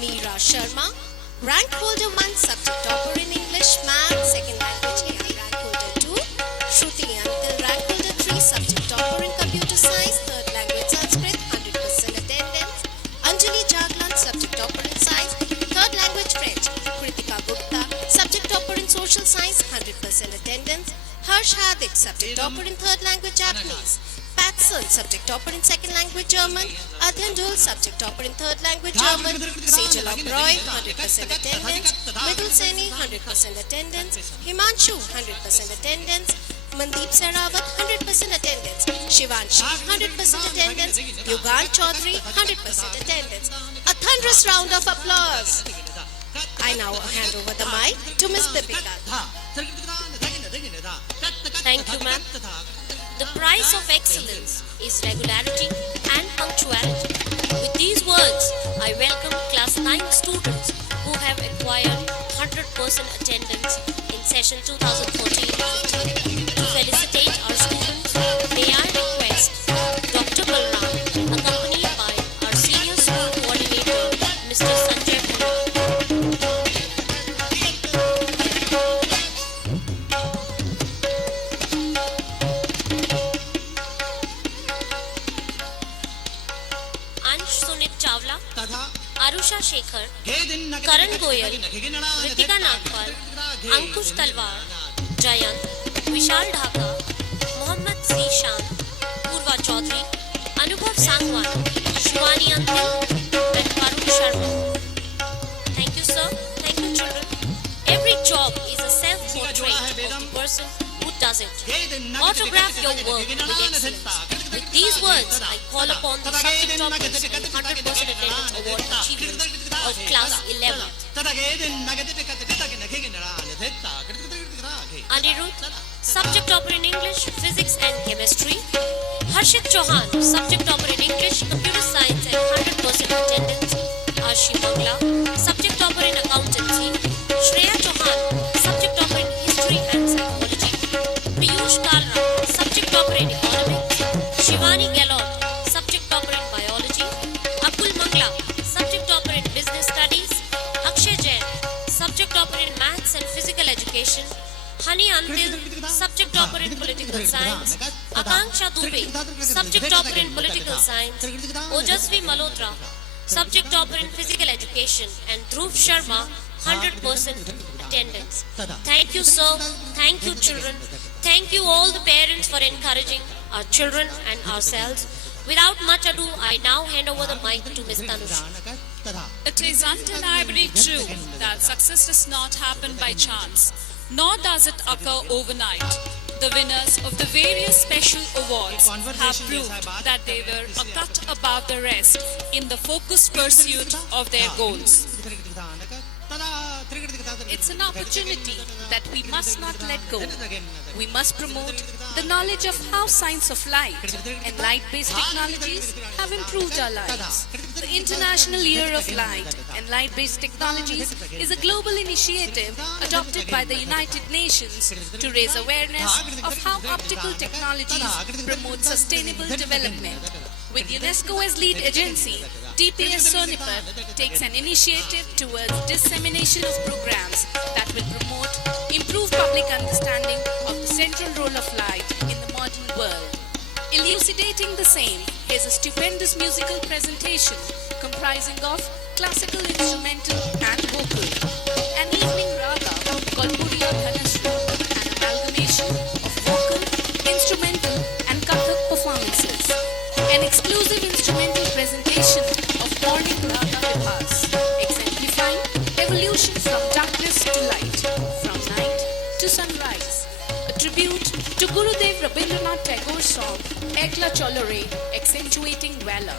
Meera Sharma, rank holder 1, subject topper in English, Math, second language Hindi, rank holder 2. Shruti Antil, rank holder 3, subject topper in Computer Science, third language Sanskrit, 100% attendance. Anjali Jaglan, subject topper in Science, third language French. Kritika Gupta, subject topper in Social Science, 100% attendance. Harsh Hadik, subject topper in third language Japanese. Patson, subject topper in second language German. Adyan Dul, subject topper in third language German. Sejal Roy, 100% attendance. Midul Seni, 100% attendance. Himanshu, 100% attendance. Mandeep Sarawat, 100% attendance. Shivanshi, 100% attendance. Yugal Chaudhary, 100% attendance. A thunderous round of applause. I now hand over the mic to Ms. Deepika. Thank you, ma'am. The price of excellence is regularity and punctuality. With these words, I welcome Class 9 students who have acquired 100% attendance in session 2014-15. To felicitate our students, may I request Dr. Balram, accompanied by our Senior School Coordinator, Mr. Sanjay Bhullar. Ansh Sunit Chawla, Arusha Shekhar, Karan Goyal, Ritika Nagpal, Ankush Talwar, Jayant, Vishal Dhaka, Mohammad Zishan, Purva Chaudhary, Anubhav Sangwan, Shivani Antil, and Varun Sharma. Thank you, sir. Thank you, children. Every job is a self-portrait of the person who does it. Autograph your work with excellence. With these words, I call upon the subject toppers and 100% attendance award achievers of Class 11. Anirudh, subject topper in English, Physics and Chemistry. Harshit Chauhan, subject topper in English, Computer Science and 100% attendance. Priyadarshi Mangla, subject topper in accountancy, Shreya Chauhan, subject topper in history and psychology, Piyush Kalra, subject topper in economics, Shivani Gehlot, subject topper in biology, Abdul Mangla, subject topper in business studies, Akshay Jain, subject topper in maths and physical education, Hani Antil, subject topper in political science, Akanksha Dubey, subject topper in political science, Ojasvi Malhotra, subject topper in physical education, and Dhruv Sharma, 100% attendance. Thank you, sir. Thank you, children. Thank you all the parents for encouraging our children and ourselves. Without much ado, I now hand over the mic to Ms. Tanushri. It is undeniably true that success does not happen by chance, nor does it occur overnight. The winners of the various special awards have proved that they were a cut above the rest in the focused pursuit of their goals. It's an opportunity that we must not let go. We must promote the knowledge of how science of light and light-based technologies have improved our lives. The International Year of Light and Light-Based Technologies is a global initiative adopted by the United Nations to raise awareness of how optical technologies promote sustainable development. With UNESCO as lead agency, DPS Sonipat takes an initiative towards dissemination of programs that will promote improved public understanding of the central role of light in the modern world. Elucidating the same is a stupendous musical presentation comprising of classical, instrumental and vocal, an evening raga called Puriya Dhanasri, an amalgamation of vocal, instrumental and Kathak performances, an exclusive instrumental presentation of morning raga vibhas, exemplifying evolution from darkness to light, from night to sunrise, a tribute to Gurudev Rabindranath Tagore's song Ekla Cholore, accentuating valor.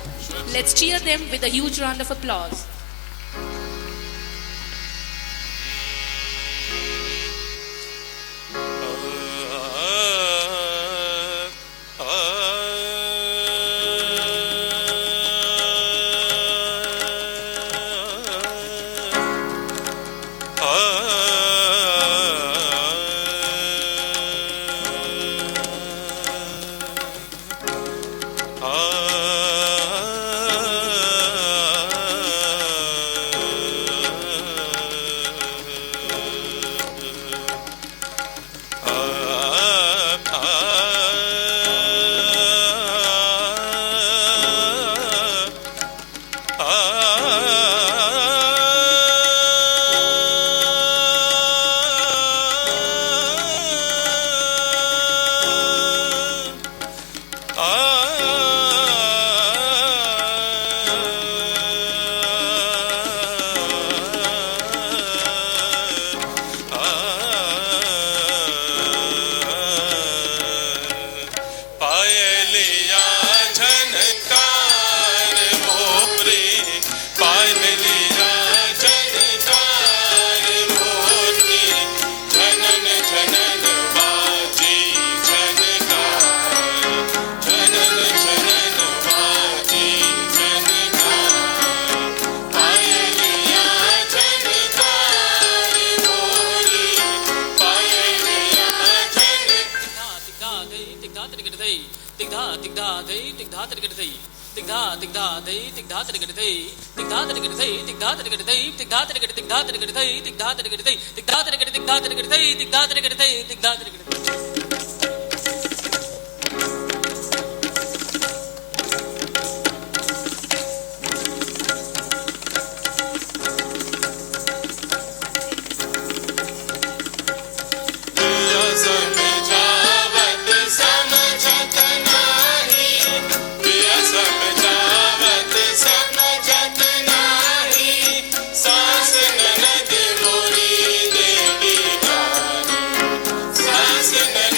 Let's cheer them with a huge round of applause. Sing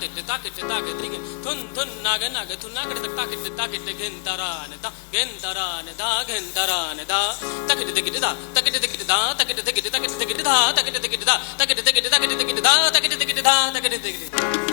titte takitte takitte thun thun naga naga thun naga takitte takitte gentarane da takitte takitte da takitte takitte da takitte takitte takitte takitte da takitte takitte da takitte takitte takitte takitte da takitte takitte da takitte takitte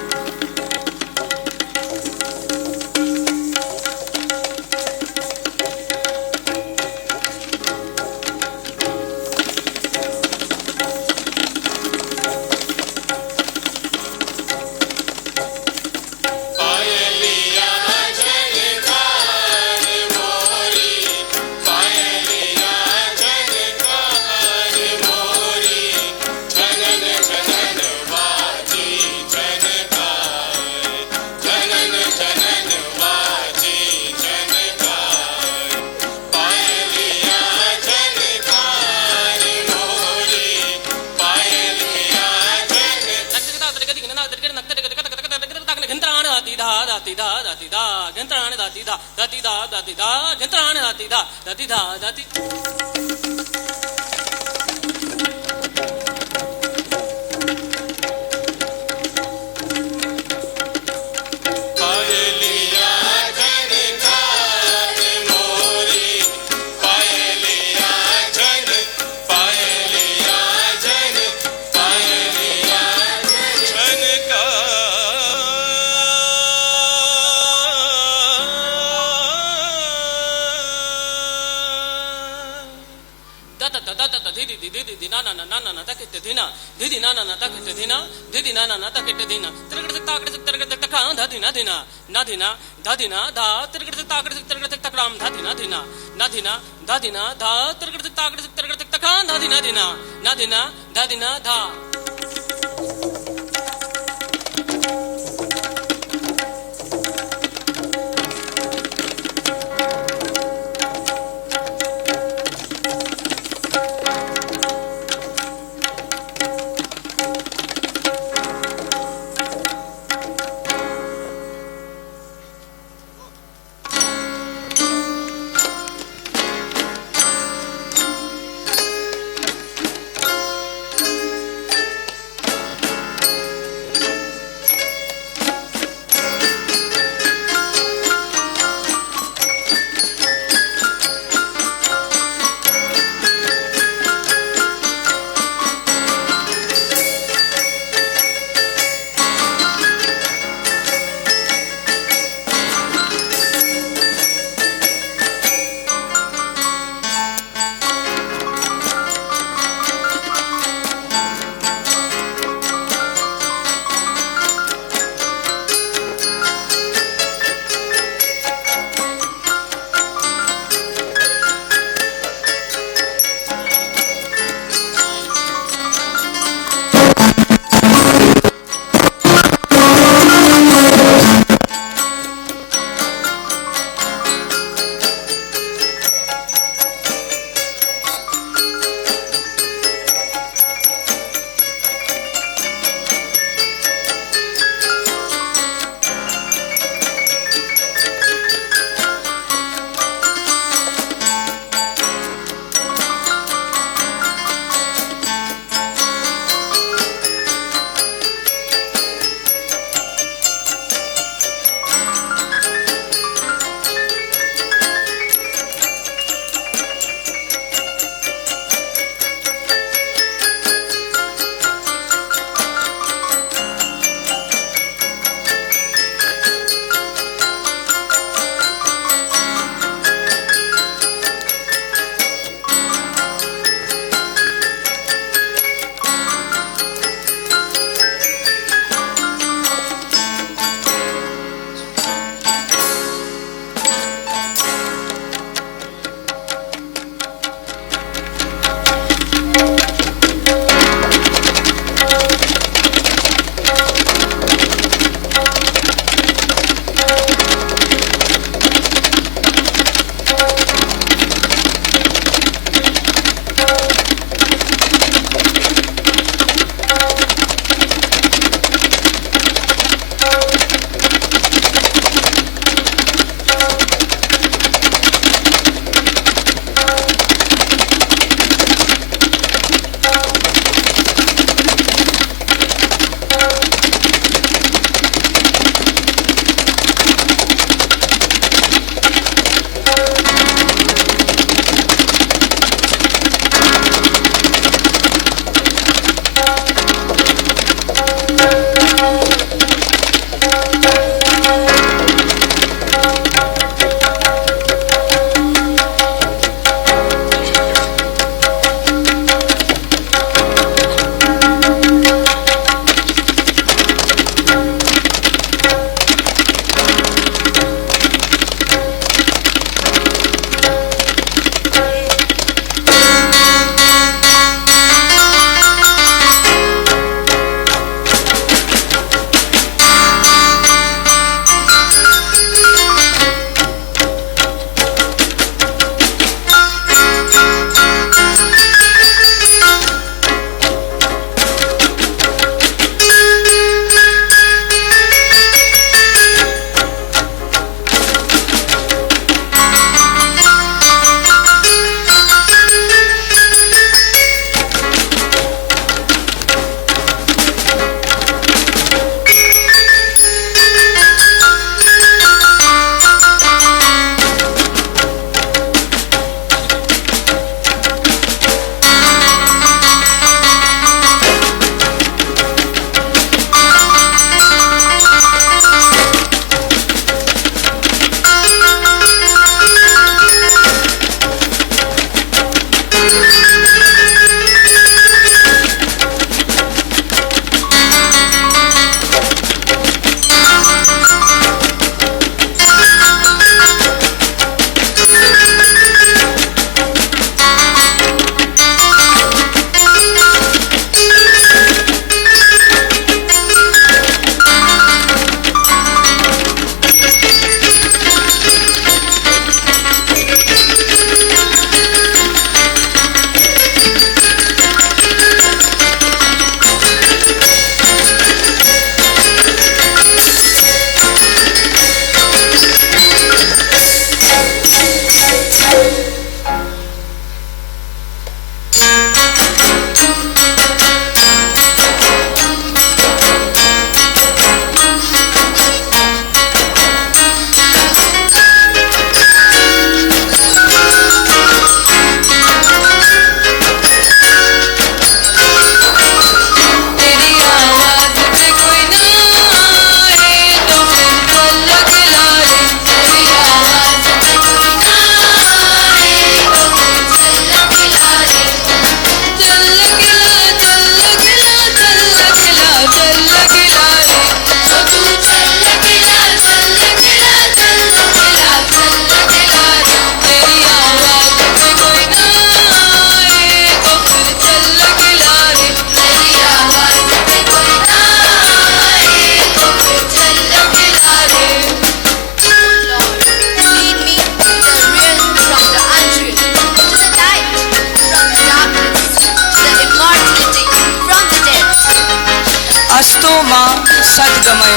अस्तो मां सद्गमय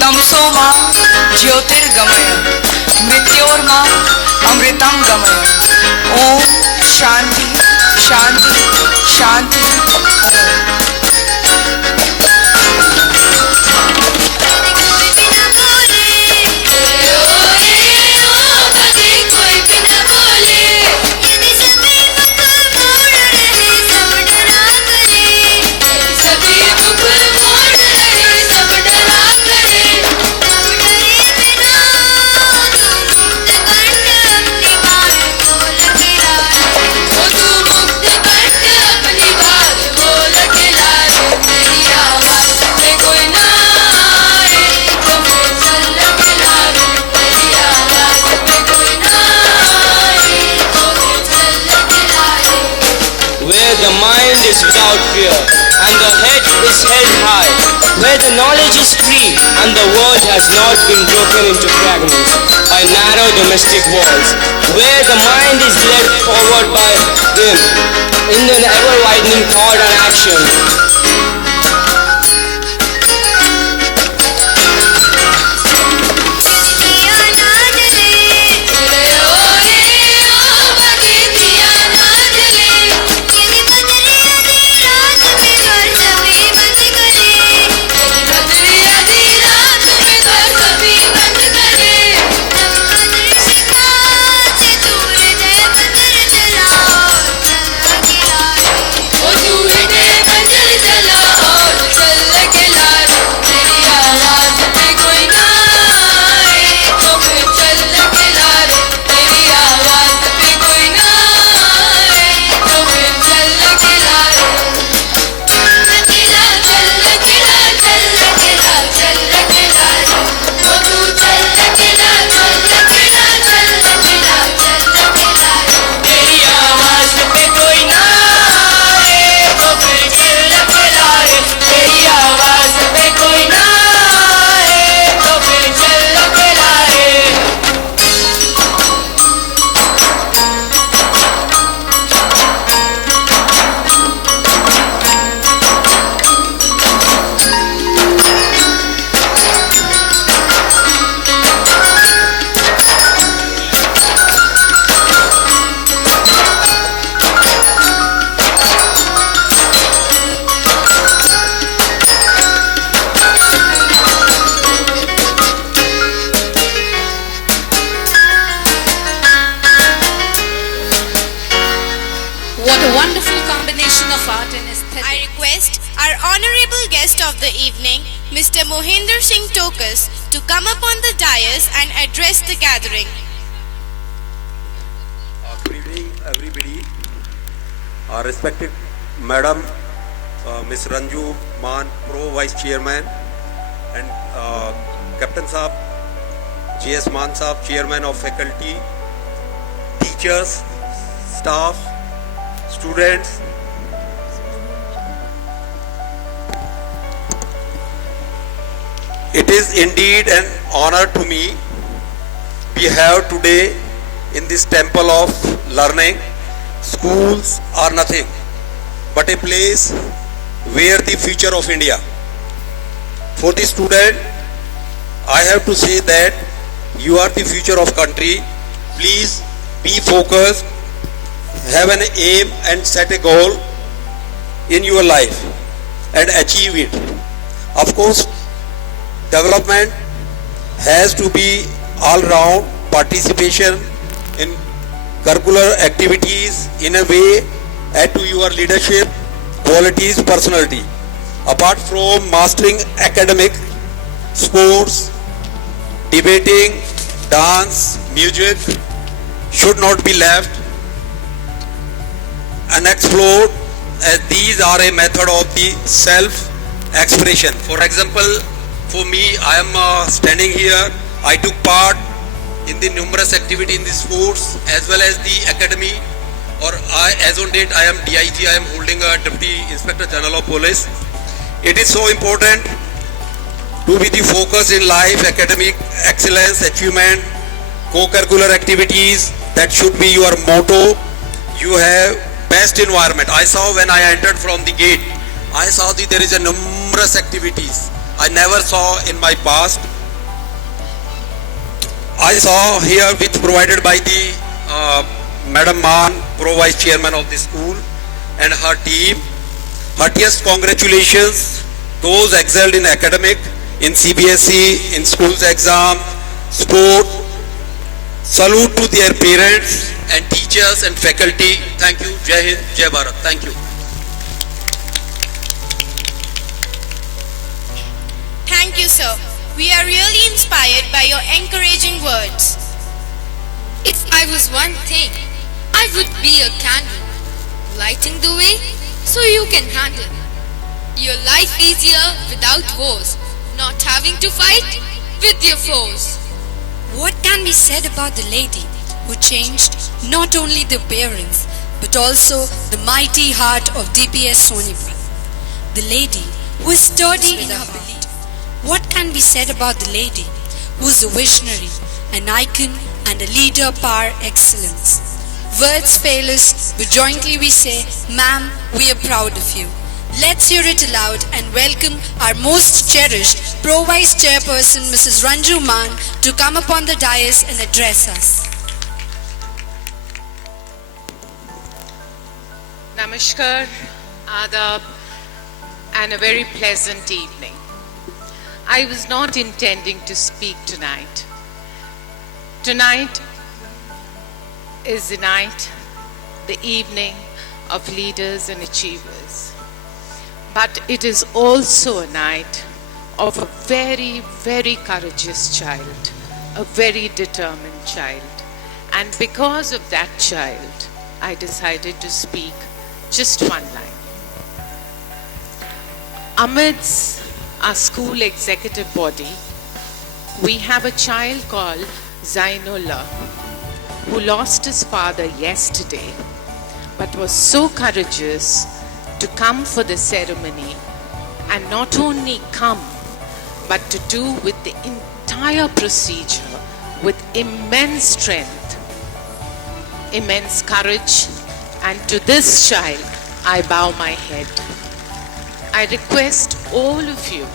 तमसो मां ज्योतिर्गमय मृत्योर्मां अमृतं गमय। ओम शांति शांति शांति। The mind is without fear, and the head is held high, where the knowledge is free, and the world has not been broken into fragments by narrow domestic walls, where the mind is led forward by Him in an ever-widening thought and action. What a wonderful combination of art and aesthetic. I request our honorable guest of the evening, Mr. Mohinder Singh Tokas, to come up on the dais and address the gathering. Good evening, everybody. Our respected Madam Ms. Ranju Man, Pro Vice Chairman, and Captain Saab, J.S. Man Saab, Chairman of Faculty, teachers, staff, students. It is indeed an honor to me we have today in this temple of learning. Schools are nothing but a place where the future of India. For the student, I have to say that you are the future of country. Please be focused, have an aim and set a goal in your life and achieve it. Of course, development has to be all round participation in curricular activities in a way add to your leadership qualities, personality. Apart from mastering academic, sports, debating, dance, music should not be left unexplored, as these are a method of the self-expression. For example, for me, I am standing here. I took part in the numerous activity in the sports as well as the academy. Or as on date, I am DIG. I am holding a Deputy Inspector General of Police. It is so important to be the focus in life, academic excellence, achievement, co-curricular activities. That should be your motto. You have best environment. I saw when I entered from the gate, I saw that there is a numerous activities I never saw in my past. I saw here which provided by the Madam Maan, Pro Vice Chairman of the school, and her team. Heartiest congratulations those excelled in academic, in CBSE, in schools exam, sport. Salute to their parents and teachers and faculty. Thank you. Jai Hind, Jai Bharat. Thank you. Thank you, sir. We are really inspired by your encouraging words. If I was one thing, I would be a candle, lighting the way so you can handle your life easier without wars, not having to fight with your foes. What can be said about the lady who changed not only the appearance but also the mighty heart of DPS Sonipat? The lady who is sturdy in her belief. What can be said about the lady who is a visionary, an icon and a leader par excellence? Words fail us, but jointly we say, ma'am, we are proud of you. Let's hear it aloud and welcome our most cherished Pro Vice Chairperson, Mrs. Ranju Maan, to come upon the dais and address us. Namaskar, Adab, and a very pleasant evening. I was not intending to speak tonight. Tonight is the night, the evening of leaders and achievers. But it is also a night of a very, very courageous child, a very determined child. And because of that child, I decided to speak just one line. Amidst our school executive body, we have a child called Zainullah, who lost his father yesterday, but was so courageous to come for the ceremony, and not only come, but to do with the entire procedure with immense strength, immense courage, and to this child I bow my head. I request all of you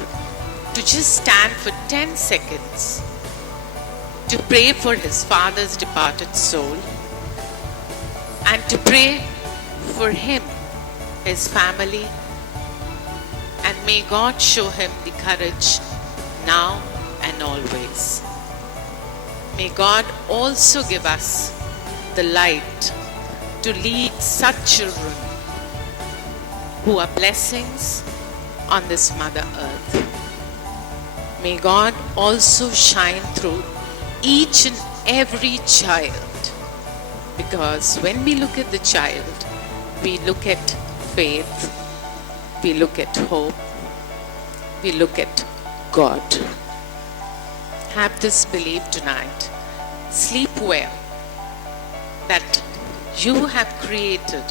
to just stand for 10 seconds to pray for his father's departed soul and to pray for him, his family, and may God show him the courage now and always. May God also give us the light to lead such children who are blessings on this Mother Earth. May God also shine through each and every child, because when we look at the child, we look at faith, we look at hope, we look at God. Have this belief tonight. Sleep well that you have created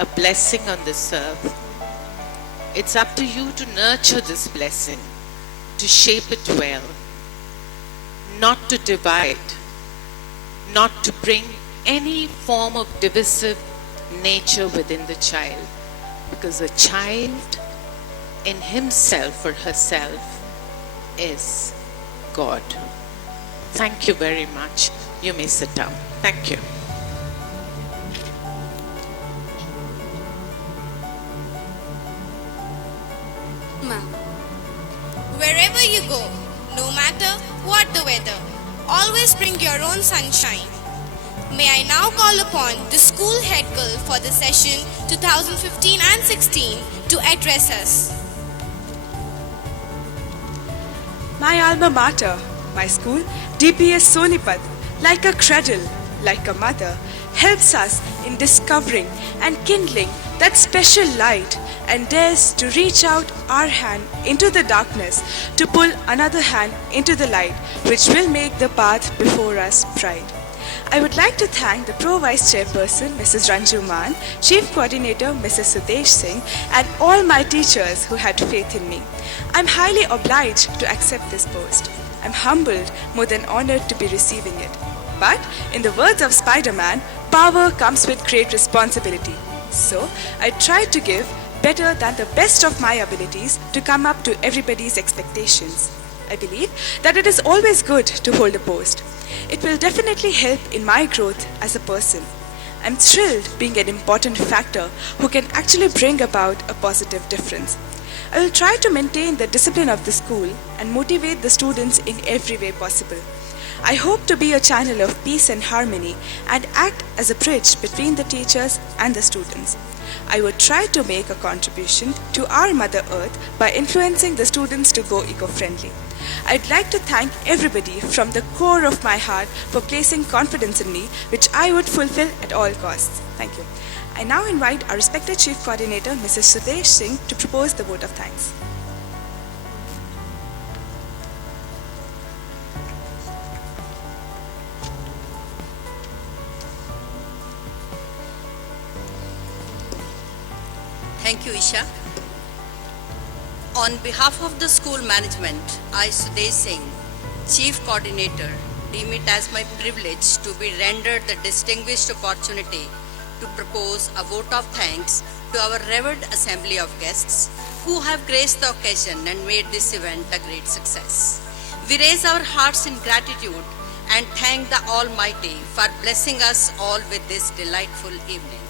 a blessing on this earth. It's up to you to nurture this blessing, to shape it well, not to divide, not to bring any form of divisive nature within the child, because a child in himself or herself is God. Thank you very much. You may sit down. Thank you. Wherever you go, no matter what the weather, always bring your own sunshine. May I now call upon the school head girl for the session 2015 and 16 to address us. My alma mater, my school, DPS Sonipat, like a cradle, like a mother, helps us in discovering and kindling that special light and dares to reach out our hand into the darkness to pull another hand into the light, which will make the path before us bright. I would like to thank the Pro Vice Chairperson, Mrs. Ranju Maan, Chief Coordinator, Mrs. Sudesh Singh, and all my teachers who had faith in me. I'm highly obliged to accept this post. I'm humbled, more than honored to be receiving it. But, in the words of Spider-Man, power comes with great responsibility. So, I tried to give better than the best of my abilities to come up to everybody's expectations. I believe that it is always good to hold a post. It will definitely help in my growth as a person. I'm thrilled being an important factor who can actually bring about a positive difference. I will try to maintain the discipline of the school and motivate the students in every way possible. I hope to be a channel of peace and harmony and act as a bridge between the teachers and the students. I would try to make a contribution to our Mother Earth by influencing the students to go eco-friendly. I'd like to thank everybody from the core of my heart for placing confidence in me, which I would fulfill at all costs. Thank you. I now invite our respected Chief Coordinator, Mrs. Sudesh Singh, to propose the vote of thanks. Thank you, Isha. On behalf of the school management, I, Sudesh Singh, Chief Coordinator, deem it as my privilege to be rendered the distinguished opportunity to propose a vote of thanks to our revered assembly of guests who have graced the occasion and made this event a great success. We raise our hearts in gratitude and thank the Almighty for blessing us all with this delightful evening.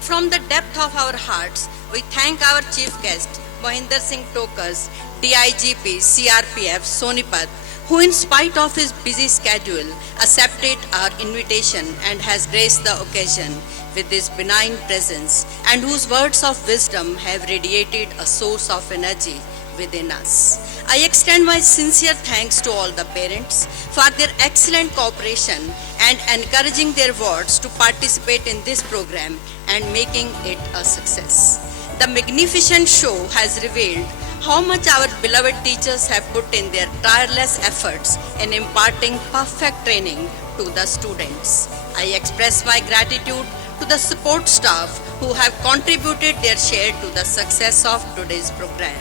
From the depth of our hearts, we thank our chief guest, Mohinder Singh Tokas, DIGP, CRPF, Sonipat, who in spite of his busy schedule accepted our invitation and has graced the occasion with his benign presence and whose words of wisdom have radiated a source of energy within us. I extend my sincere thanks to all the parents for their excellent cooperation and encouraging their wards to participate in this program and making it a success. The magnificent show has revealed how much our beloved teachers have put in their tireless efforts in imparting perfect training to the students. I express my gratitude to the support staff who have contributed their share to the success of today's program.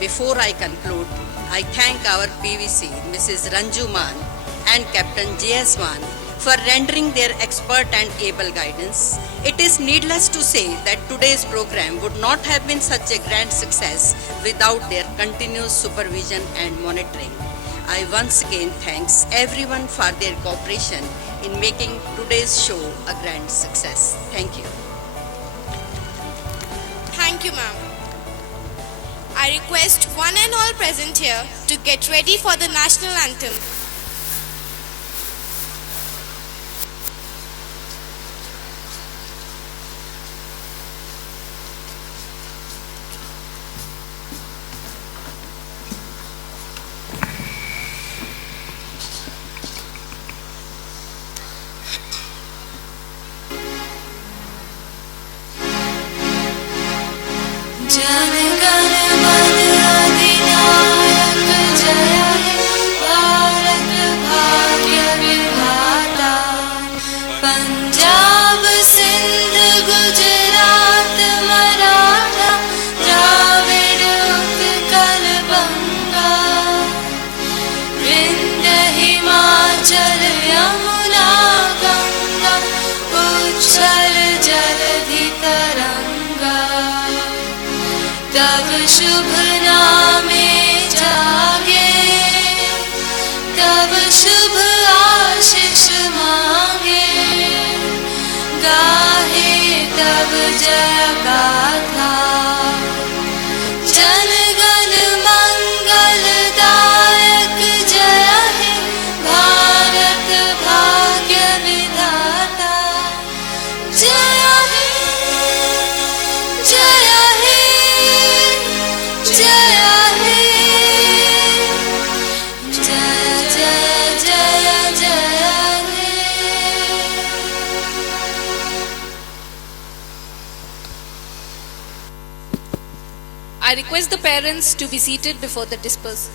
Before I conclude, I thank our PVC, Mrs. Ranju Man and Captain J.S. Man for rendering their expert and able guidance. It is needless to say that today's program would not have been such a grand success without their continuous supervision and monitoring. I once again thanks everyone for their cooperation in making today's show a grand success. Thank you. Thank you, ma'am. I request one and all present here to get ready for the national anthem. शुभ नामे जागे तब शुभ आशीष मांगे गाहे तब जय गाथा जन गण मंगल दायक जय हे भारत भाग्य विधाता जय हे जय हे जय हे जय जय जय जय हे I request the parents to be seated before the disperse.